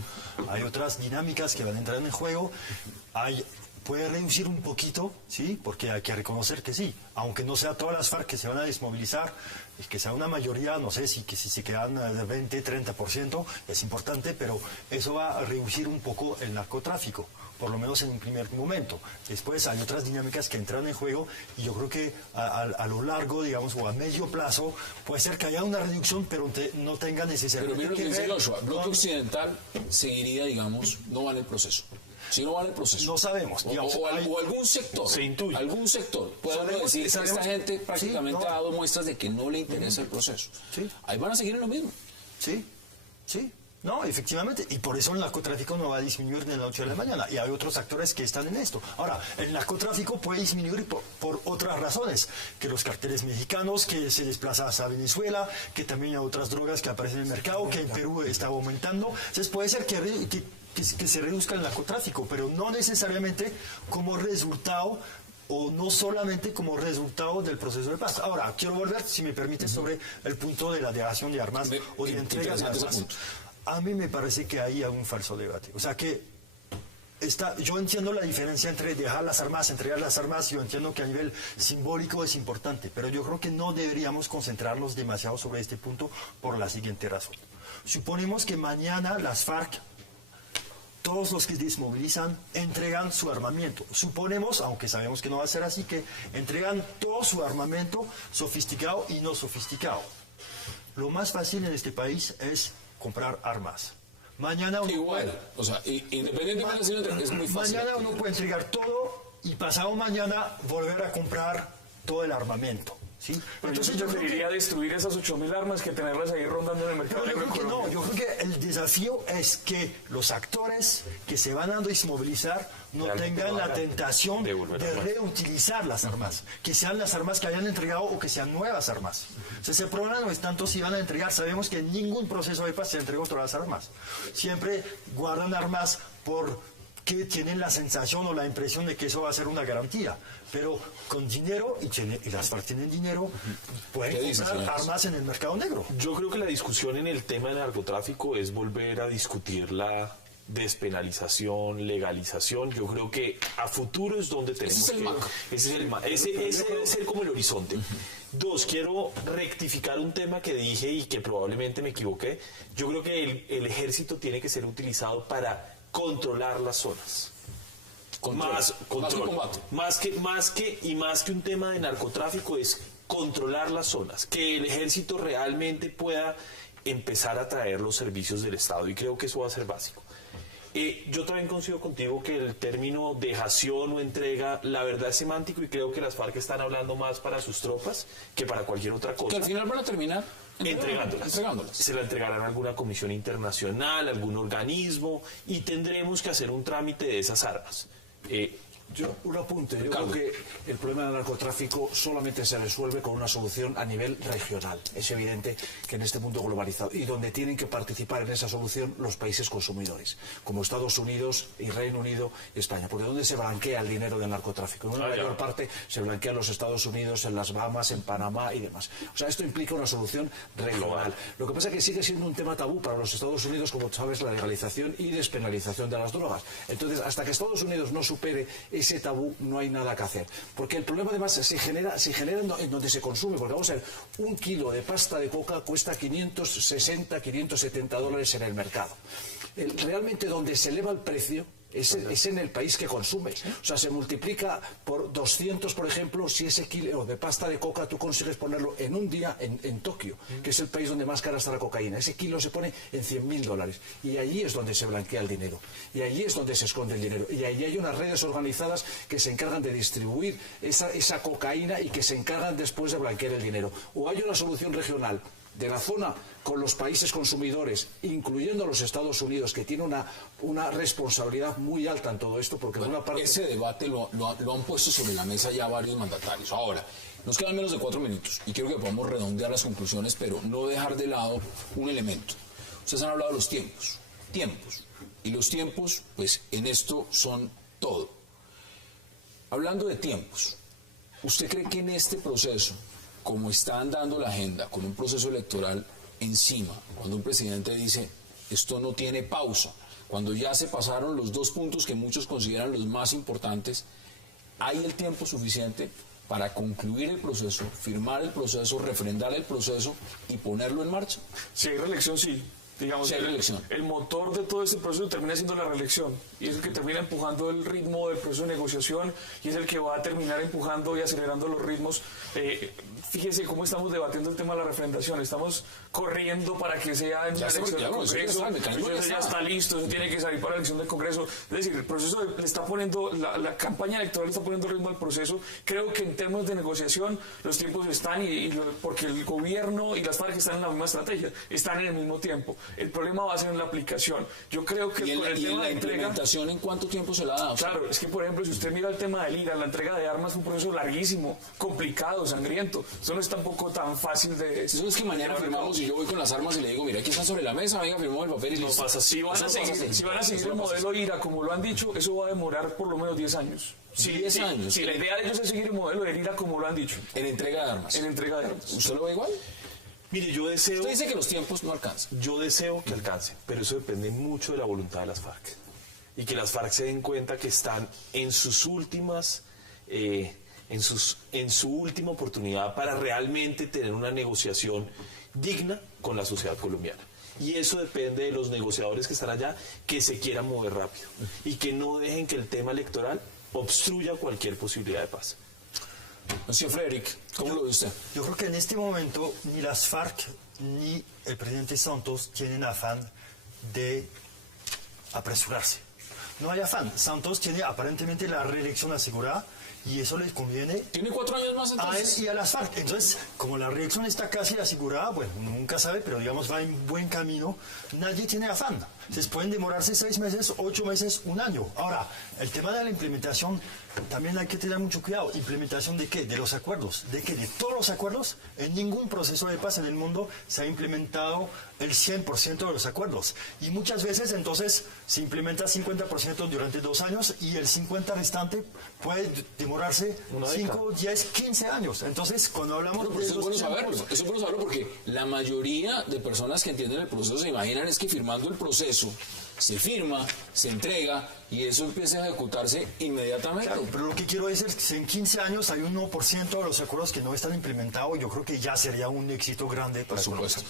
Hay otras dinámicas que van a entrar en juego. Puede reducir un poquito, ¿sí? Porque hay que reconocer que sí. Aunque no sea todas las FARC que se van a desmovilizar, que sea una mayoría, no sé si se quedan de 20, 30%, es importante, pero eso va a reducir un poco el narcotráfico, por lo menos en un primer momento. Después hay otras dinámicas que entran en juego y yo creo que a lo largo, digamos, o a medio plazo, puede ser que haya una reducción, pero no tenga necesariamente pero mira lo que dice Joshua, Bloque Occidental seguiría, digamos, no va en el proceso. Si no va en el proceso. No sabemos. Digamos, o algún sector. Se intuye. Algún sector. Puede decir que esta gente prácticamente ha dado muestras de que no le interesa el proceso. Sí. Ahí van a seguir en lo mismo. Sí, sí. No, efectivamente, y por eso el narcotráfico no va a disminuir de la noche a la mañana, y hay otros actores que están en esto. Ahora, el narcotráfico puede disminuir por otras razones, que los carteles mexicanos, que se desplazan a Venezuela, que también hay otras drogas que aparecen en el mercado, que en Perú está aumentando. Entonces puede ser que se reduzca el narcotráfico, pero no necesariamente como resultado o no solamente como resultado del proceso de paz. Ahora, quiero volver, si me permite, sobre el punto de la dejación de armas o de entrega de armas. A mí me parece que ahí hay un falso debate. O sea que yo entiendo la diferencia entre dejar las armas, entregar las armas, yo entiendo que a nivel simbólico es importante, pero yo creo que no deberíamos concentrarnos demasiado sobre este punto por la siguiente razón. Suponemos que mañana las FARC, todos los que desmovilizan, entregan su armamento. Suponemos, aunque sabemos que no va a ser así, que entregan todo su armamento, sofisticado y no sofisticado. Lo más fácil en este país es comprar armas. Mañana uno o sea, independientemente es muy fácil. Mañana uno puede entregar todo y pasado mañana volver a comprar todo el armamento. ¿Sí? Entonces yo preferiría destruir esas 8.000 armas que tenerlas ahí rondando en el mercado negro en Colombia. No, yo creo que el desafío es que los actores que se van a desmovilizar no tengan la tentación de reutilizar las armas, que sean las armas que hayan entregado o que sean nuevas armas. Entonces el problema no es tanto si van a entregar, sabemos que en ningún proceso de paz se entregó todas las armas. Siempre guardan armas porque tienen la sensación o la impresión de que eso va a ser una garantía, pero con dinero, y las FARC tienen dinero, pueden comprar armas en el mercado negro. Yo creo que la discusión en el tema del narcotráfico es volver a discutir la despenalización, legalización. Yo creo que a futuro es donde tenemos ese debe ser como el horizonte. Dos, quiero rectificar un tema que dije y que probablemente me equivoqué. Yo creo que el ejército tiene que ser utilizado para controlar las zonas. Más que un tema de narcotráfico es controlar las zonas, que el ejército realmente pueda empezar a traer los servicios del Estado, y creo que eso va a ser básico. Yo también coincido contigo que el término dejación o entrega, la verdad es semántico, y creo que las FARC están hablando más para sus tropas que para cualquier otra cosa. Que al final van a terminar entregándolas. Se la entregarán a alguna comisión internacional, algún organismo, y tendremos que hacer un trámite de esas armas. Un apunte. Yo creo que el problema del narcotráfico solamente se resuelve con una solución a nivel regional. Es evidente que en este mundo globalizado, y donde tienen que participar en esa solución los países consumidores, como Estados Unidos y Reino Unido y España. Porque ¿dónde se blanquea el dinero del narcotráfico? En una mayor parte se blanquea en los Estados Unidos, en las Bahamas, en Panamá y demás. O sea, esto implica una solución regional. Lo que pasa es que sigue siendo un tema tabú para los Estados Unidos, como sabes, la legalización y despenalización de las drogas. Entonces, hasta que Estados Unidos no supere ese tabú, no hay nada que hacer. Porque el problema además se genera en donde se consume. Porque vamos a ver, un kilo de pasta de coca cuesta 560, 570 dólares en el mercado. Realmente donde se eleva el precio es en el país que consume. O sea, se multiplica por 200, por ejemplo, si ese kilo de pasta de coca tú consigues ponerlo en un día en Tokio, que es el país donde más cara está la cocaína. Ese kilo se pone en 100.000 dólares. Y allí es donde se blanquea el dinero. Y allí es donde se esconde el dinero. Y allí hay unas redes organizadas que se encargan de distribuir esa cocaína y que se encargan después de blanquear el dinero. O hay una solución regional de la zona con los países consumidores, incluyendo los Estados Unidos, que tiene una responsabilidad muy alta en todo esto, porque bueno, por una parte... Ese debate lo han puesto sobre la mesa ya varios mandatarios. Ahora, nos quedan menos de 4 minutos y quiero que podamos redondear las conclusiones, pero no dejar de lado un elemento. Ustedes han hablado de los tiempos. Y los tiempos, pues en esto son todo. Hablando de tiempos, ¿usted cree que en este proceso, como está andando la agenda, con un proceso electoral encima, cuando un presidente dice esto no tiene pausa, cuando ya se pasaron los 2 puntos que muchos consideran los más importantes, ¿hay el tiempo suficiente para concluir el proceso, firmar el proceso, refrendar el proceso y ponerlo en marcha? Si hay reelección, sí. Digamos, el motor de todo este proceso termina siendo la reelección y es el que termina empujando el ritmo del proceso de negociación y es el que va a terminar empujando y acelerando los ritmos. Fíjese cómo estamos debatiendo el tema de la refrendación. Estamos corriendo para que sea en la elección del Congreso. Eso ya está listo, eso tiene que salir para la elección del Congreso. Es decir, el proceso le está poniendo, la campaña electoral le está poniendo ritmo al proceso. Creo que en términos de negociación los tiempos están porque el gobierno y las FARC están en la misma estrategia, están en el mismo tiempo. El problema va a ser en la aplicación. Yo creo que con el tema de implementación, ¿en cuánto tiempo se la da? Claro, es que por ejemplo, si usted mira el tema del IRA, la entrega de armas es un proceso larguísimo, complicado, sangriento. Eso no es tampoco tan fácil de... Eso es que mañana firmamos y yo voy con las armas y le digo, mira, aquí están sobre la mesa, venga, firmamos el papel y no pasa así. Si van a seguir el modelo IRA, como lo han dicho, eso va a demorar por lo menos 10 años. 10 años. Si la idea de ellos es seguir el modelo de IRA, como lo han dicho. En entrega de armas. En entrega de armas. ¿Usted lo ve igual? Mire, yo deseo... Usted dice que los tiempos no alcanzan. Yo deseo que alcancen, pero eso depende mucho de la voluntad de las FARC. Y que las FARC se den cuenta que están en sus últimas... en su última oportunidad para realmente tener una negociación digna con la sociedad colombiana. Y eso depende de los negociadores que están allá, que se quieran mover rápido y que no dejen que el tema electoral obstruya cualquier posibilidad de paz. Señor Frederick, ¿cómo lo ve usted? Yo creo que en este momento ni las FARC ni el presidente Santos tienen afán de apresurarse. No hay afán. Santos tiene aparentemente la reelección asegurada y eso les conviene. ¿Tiene 4 años más entonces? A él y a las FARC. Entonces, como la reelección está casi asegurada, bueno, uno nunca sabe, pero digamos va en buen camino, nadie tiene afán. Entonces pueden demorarse 6 meses, 8 meses, 1 año. Ahora, el tema de la implementación, también hay que tener mucho cuidado. ¿Implementación de qué? De los acuerdos. ¿De qué? De todos los acuerdos. En ningún proceso de paz en el mundo se ha implementado el 100% de los acuerdos. Y muchas veces, entonces, se implementa 50% durante 2 años y el 50% restante puede demorarse 5, 10, 15 años. Entonces, cuando hablamos de eso es bueno saberlo. Eso es bueno saberlo porque la mayoría de personas que entienden el proceso se imaginan es que firmando el proceso se firma, se entrega y eso empieza a ejecutarse inmediatamente. Claro, pero lo que quiero decir es que en 15 años hay un 1% de los acuerdos que no están implementados. Yo creo que ya sería un éxito grande. Por supuesto.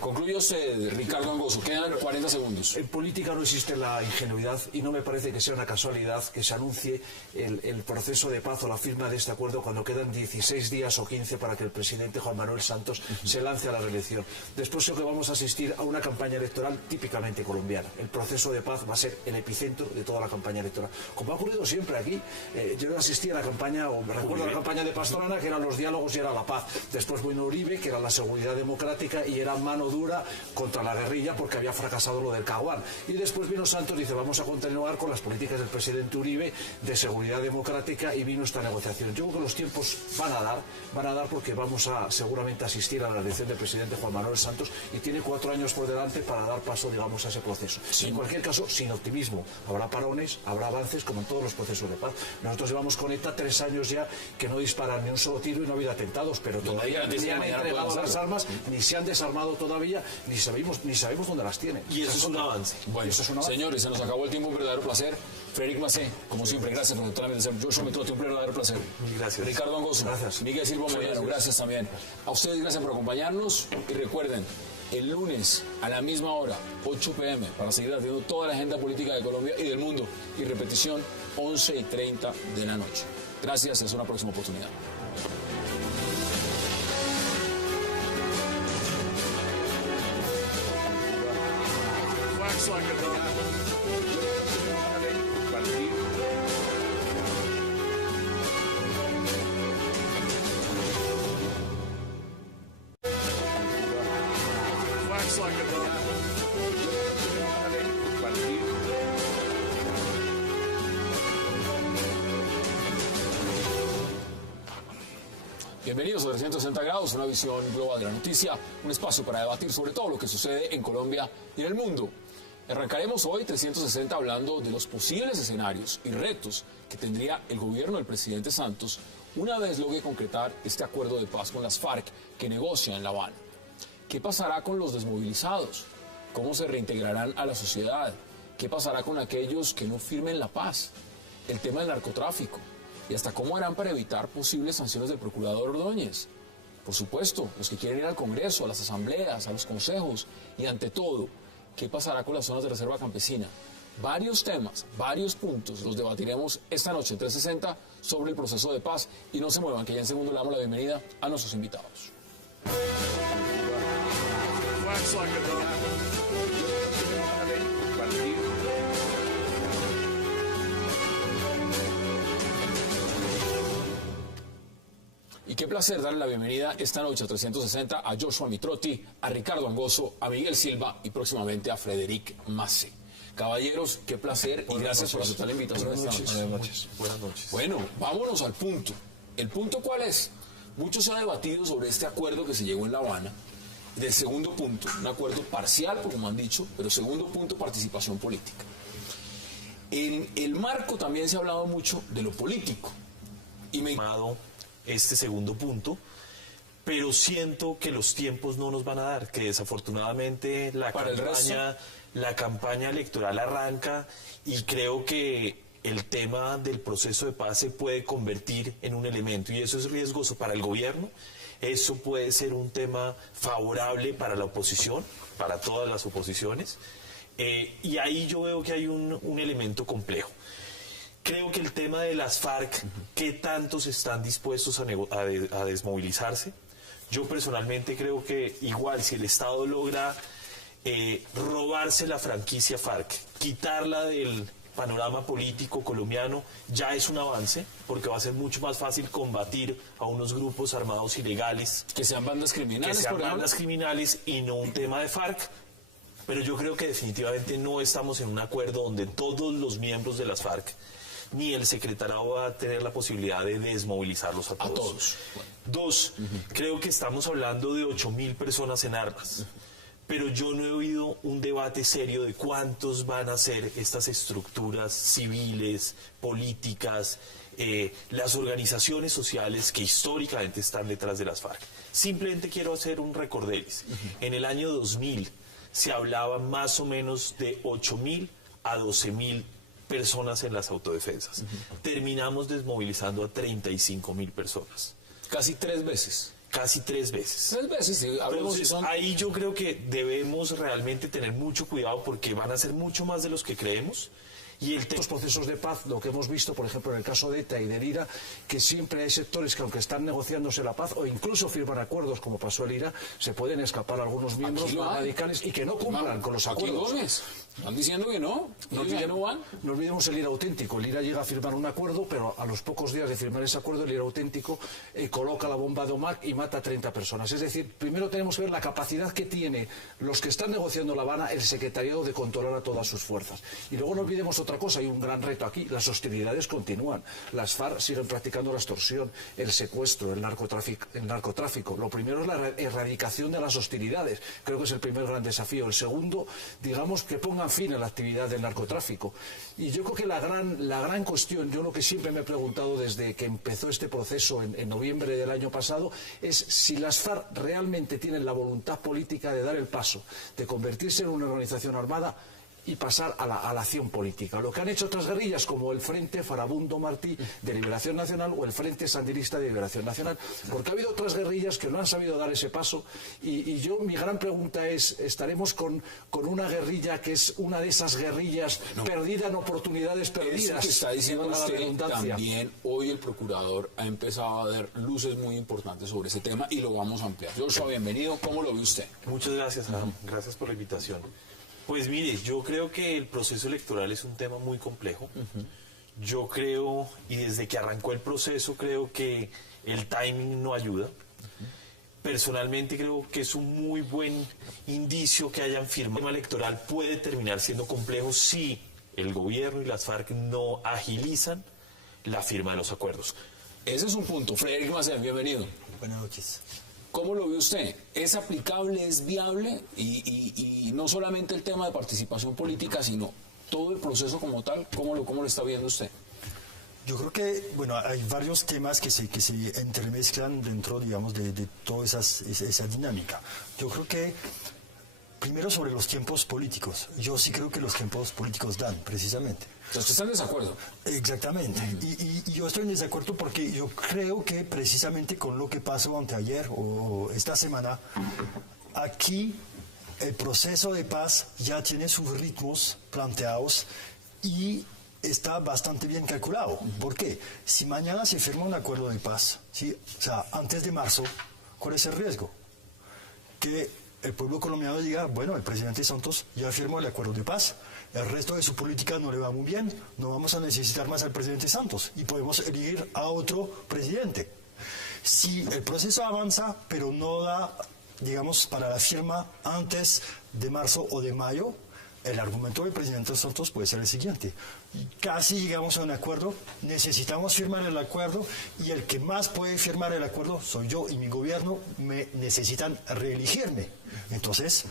Concluye usted, Ricardo Angoso. Quedan 40 segundos. En política no existe la ingenuidad y no me parece que sea una casualidad que se anuncie el proceso de paz o la firma de este acuerdo cuando quedan 16 días o 15 para que el presidente Juan Manuel Santos se lance a la reelección. Después creo que vamos a asistir a una campaña electoral típicamente colombiana. El proceso de paz va a ser el epicentro de toda la campaña electoral. Como ha ocurrido siempre aquí, yo asistí a la campaña, o me recuerdo la campaña de Pastrana, que eran los diálogos y era la paz. Después vino Uribe, que era la seguridad democrática y era mano dura contra la guerrilla porque había fracasado lo del Caguán. Y después vino Santos y dice, vamos a continuar con las políticas del presidente Uribe de seguridad democrática, y vino esta negociación. Yo creo que los tiempos van a dar porque vamos a seguramente asistir a la elección del presidente Juan Manuel Santos, y tiene 4 años por delante para dar paso, digamos, a ese proceso. Sí. En cualquier caso, sin optimismo, habrá parones, habrá avances como en todos los procesos de paz. Nosotros llevamos con ETA 3 años ya que no disparan ni un solo tiro y no ha habido atentados, pero todavía ni han entregado las armas, ni se han desarmado todavía, ni sabemos dónde las tienen. Y eso es un avance. Bueno, eso es un avance. Señores, se nos acabó el tiempo, un verdadero placer. Frederic Massé, como siempre, gracias por estar en el Joshua Mitrotti, un verdadero placer. Gracias. Ricardo Angosto, gracias. Miguel Silva Moyano, gracias también. A ustedes, gracias por acompañarnos, y recuerden, el lunes a la misma hora, 8 p.m., para seguir haciendo toda la agenda política de Colombia y del mundo, y repetición 11:30 de la noche. Gracias, hasta una próxima oportunidad. Bienvenidos a 360 grados, una visión global de la noticia, un espacio para debatir sobre todo lo que sucede en Colombia y en el mundo. Arrancaremos hoy 360 hablando de los posibles escenarios y retos que tendría el gobierno del presidente Santos una vez logre concretar este acuerdo de paz con las FARC que negocia en La Habana. ¿Qué pasará con los desmovilizados? ¿Cómo se reintegrarán a la sociedad? ¿Qué pasará con aquellos que no firmen la paz? El tema del narcotráfico. Y hasta cómo harán para evitar posibles sanciones del procurador Ordóñez. Por supuesto, los que quieren ir al Congreso, a las asambleas, a los consejos, y ante todo, ¿qué pasará con las zonas de reserva campesina? Varios temas, varios puntos, los debatiremos esta noche en 360 sobre el proceso de paz. Y no se muevan, que ya en segundo le damos la bienvenida a nuestros invitados. Y qué placer darle la bienvenida esta noche a 360 a Joshua Mitrotti, a Ricardo Angosto, a Miguel Silva y próximamente a Frederic Massé. Caballeros, qué placer y gracias por aceptar la invitación esta noche. Buenas noches. Buenas noches. Bueno, vámonos al punto. ¿El punto cuál es? Mucho se ha debatido sobre este acuerdo que se llegó en La Habana. Del segundo punto, un acuerdo parcial, como han dicho, pero segundo punto, participación política. En el marco también se ha hablado mucho de lo político. Y me este segundo punto, pero siento que los tiempos no nos van a dar, que desafortunadamente la campaña electoral arranca, y creo que el tema del proceso de paz se puede convertir en un elemento, y eso es riesgoso para el gobierno. Eso puede ser un tema favorable para la oposición, para todas las oposiciones, y ahí yo veo que hay un elemento complejo. Creo que el tema de las FARC, ¿qué tantos están dispuestos a desmovilizarse? Yo personalmente creo que igual si el Estado logra robarse la franquicia FARC, quitarla del panorama político colombiano, ya es un avance, porque va a ser mucho más fácil combatir a unos grupos armados ilegales. Que sean bandas criminales, que sean bandas criminales y no un tema de FARC. Pero yo creo que definitivamente no estamos en un acuerdo donde todos los miembros de las FARC ni el secretariado va a tener la posibilidad de desmovilizarlos a todos. Dos, creo que estamos hablando de 8.000 personas en armas, pero yo no he oído un debate serio de cuántos van a ser estas estructuras civiles, políticas, las organizaciones sociales que históricamente están detrás de las FARC. Simplemente quiero hacer un recorderis. En el año 2000 se hablaba más o menos de 8.000 a 12.000 personas en las autodefensas. Terminamos desmovilizando a 35.000 personas. Casi 3 veces. Casi 3 veces. 3 veces, sí. Entonces, ahí yo creo que debemos realmente tener mucho cuidado porque van a ser mucho más de los que creemos. Y los procesos de paz, lo que hemos visto, por ejemplo, en el caso de ETA y del IRA, que siempre hay sectores que, aunque están negociándose la paz o incluso firman acuerdos, como pasó el IRA, se pueden escapar algunos miembros más radicales y que no cumplan con los acuerdos. Están diciendo que no, ya no van. No olvidemos el IRA auténtico. El IRA llega a firmar un acuerdo, pero a los pocos días de firmar ese acuerdo, el IRA auténtico coloca la bomba de Omar y mata a 30 personas. Es decir, primero tenemos que ver la capacidad que tiene los que están negociando La Habana, el secretariado, de controlar a todas sus fuerzas. Y luego no olvidemos otra cosa, hay un gran reto aquí: las hostilidades continúan. Las FARC siguen practicando la extorsión, el secuestro, el narcotráfico. Lo primero es la erradicación de las hostilidades. Creo que es el primer gran desafío. El segundo, digamos, que pongan fin a la actividad del narcotráfico. Y yo creo que la gran cuestión, yo lo que siempre me he preguntado desde que empezó este proceso en noviembre del año pasado, es si las FARC realmente tienen la voluntad política de dar el paso, de convertirse en una organización armada y pasar a la acción política. Lo que han hecho otras guerrillas, como el Frente Farabundo Martí de Liberación Nacional o el Frente Sandinista de Liberación Nacional, porque ha habido otras guerrillas que no han sabido dar ese paso. Y mi gran pregunta es, ¿estaremos con una guerrilla que es una de esas guerrillas perdida en oportunidades perdidas? Eso que está diciendo usted, también hoy el procurador ha empezado a dar luces muy importantes sobre ese tema y lo vamos a ampliar. Joshua, bienvenido. ¿Cómo lo ve usted? Muchas gracias, Adam. Gracias por la invitación. Pues mire, yo creo que el proceso electoral es un tema muy complejo. Yo creo, y desde que arrancó el proceso, creo que el timing no ayuda. Personalmente creo que es un muy buen indicio que hayan firmado. El tema electoral puede terminar siendo complejo si el gobierno y las FARC no agilizan la firma de los acuerdos. Ese es un punto. Frederick Macén, bienvenido. Buenas noches. ¿Cómo lo ve usted? ¿Es aplicable, es viable? Y no solamente el tema de participación política, sino todo el proceso como tal. ¿Cómo lo está viendo usted? Yo creo que, bueno, hay varios temas que se entremezclan dentro, digamos, de toda esa dinámica. Yo creo que, primero, sobre los tiempos políticos. Yo sí creo que los tiempos políticos dan, precisamente. ¿Usted está en desacuerdo? Exactamente. Y yo estoy en desacuerdo porque yo creo que precisamente con lo que pasó anteayer o esta semana, aquí el proceso de paz ya tiene sus ritmos planteados y está bastante bien calculado. ¿Por qué? Si mañana se firma un acuerdo de paz, ¿sí? O sea, antes de marzo, ¿cuál es el riesgo? Que el pueblo colombiano diga, bueno, el presidente Santos ya firmó el acuerdo de paz, el resto de su política no le va muy bien, no vamos a necesitar más al presidente Santos y podemos elegir a otro presidente. Si el proceso avanza, pero no da, digamos, para la firma antes de marzo o de mayo, el argumento del presidente Santos puede ser el siguiente: casi llegamos a un acuerdo, necesitamos firmar el acuerdo y el que más puede firmar el acuerdo soy yo y mi gobierno, me necesitan reelegirme. Entonces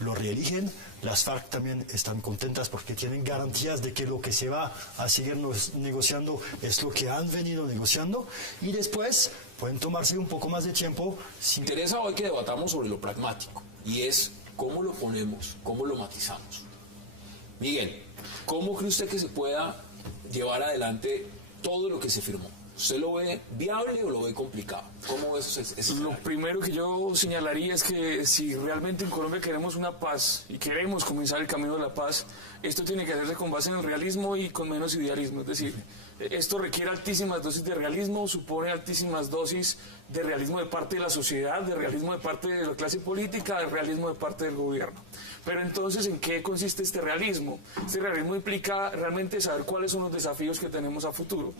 lo reeligen, las FARC también están contentas porque tienen garantías de que lo que se va a seguir negociando es lo que han venido negociando y después pueden tomarse un poco más de tiempo. Me interesa hoy que debatamos sobre lo pragmático y es cómo lo ponemos, cómo lo matizamos. Miguel, ¿cómo cree usted que se pueda llevar adelante todo lo que se firmó? ¿Usted lo ve viable o lo ve complicado? ¿Cómo ve eso? Lo primero que yo señalaría es que si realmente en Colombia queremos una paz y queremos comenzar el camino de la paz, esto tiene que hacerse con base en el realismo y con menos idealismo. Es decir, esto requiere altísimas dosis de realismo, supone altísimas dosis de realismo de parte de la sociedad, de realismo de parte de la clase política, de realismo de parte del gobierno. Pero entonces, ¿en qué consiste este realismo? Este realismo implica realmente saber cuáles son los desafíos que tenemos a futuro.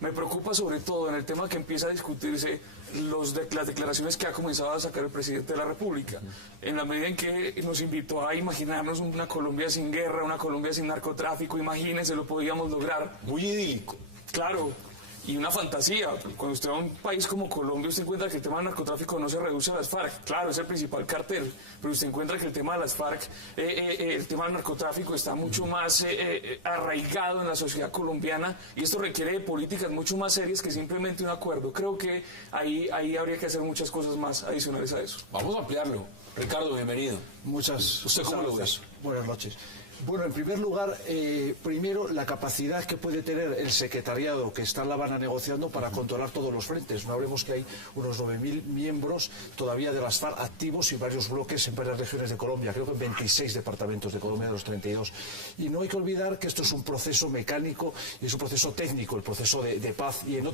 Me preocupa sobre todo en el tema que empieza a discutirse las declaraciones que ha comenzado a sacar el presidente de la República, en la medida en que nos invitó a imaginarnos una Colombia sin guerra, una Colombia sin narcotráfico. Imagínense, lo podíamos lograr. Muy idílico. Claro, y una fantasía. Cuando usted va a un país como Colombia, usted encuentra que el tema del narcotráfico no se reduce a las FARC. Claro, es el principal cartel, pero usted encuentra que el tema de las FARC, el tema del narcotráfico está mucho más arraigado en la sociedad colombiana y esto requiere de políticas mucho más serias que simplemente un acuerdo. Creo que ahí habría que hacer muchas cosas más adicionales a eso. Vamos a ampliarlo. Ricardo, bienvenido. ¿Usted cómo lo ve? Buenas noches. Bueno, en primer lugar, primero la capacidad que puede tener el secretariado que está en La Habana negociando para controlar todos los frentes. No hablemos que hay unos 9.000 miembros todavía de las FARC activos y varios bloques en varias regiones de Colombia, creo que en 26 departamentos de Colombia de los 32. Y no hay que olvidar que esto es un proceso mecánico y es un proceso técnico, el proceso de paz. Y en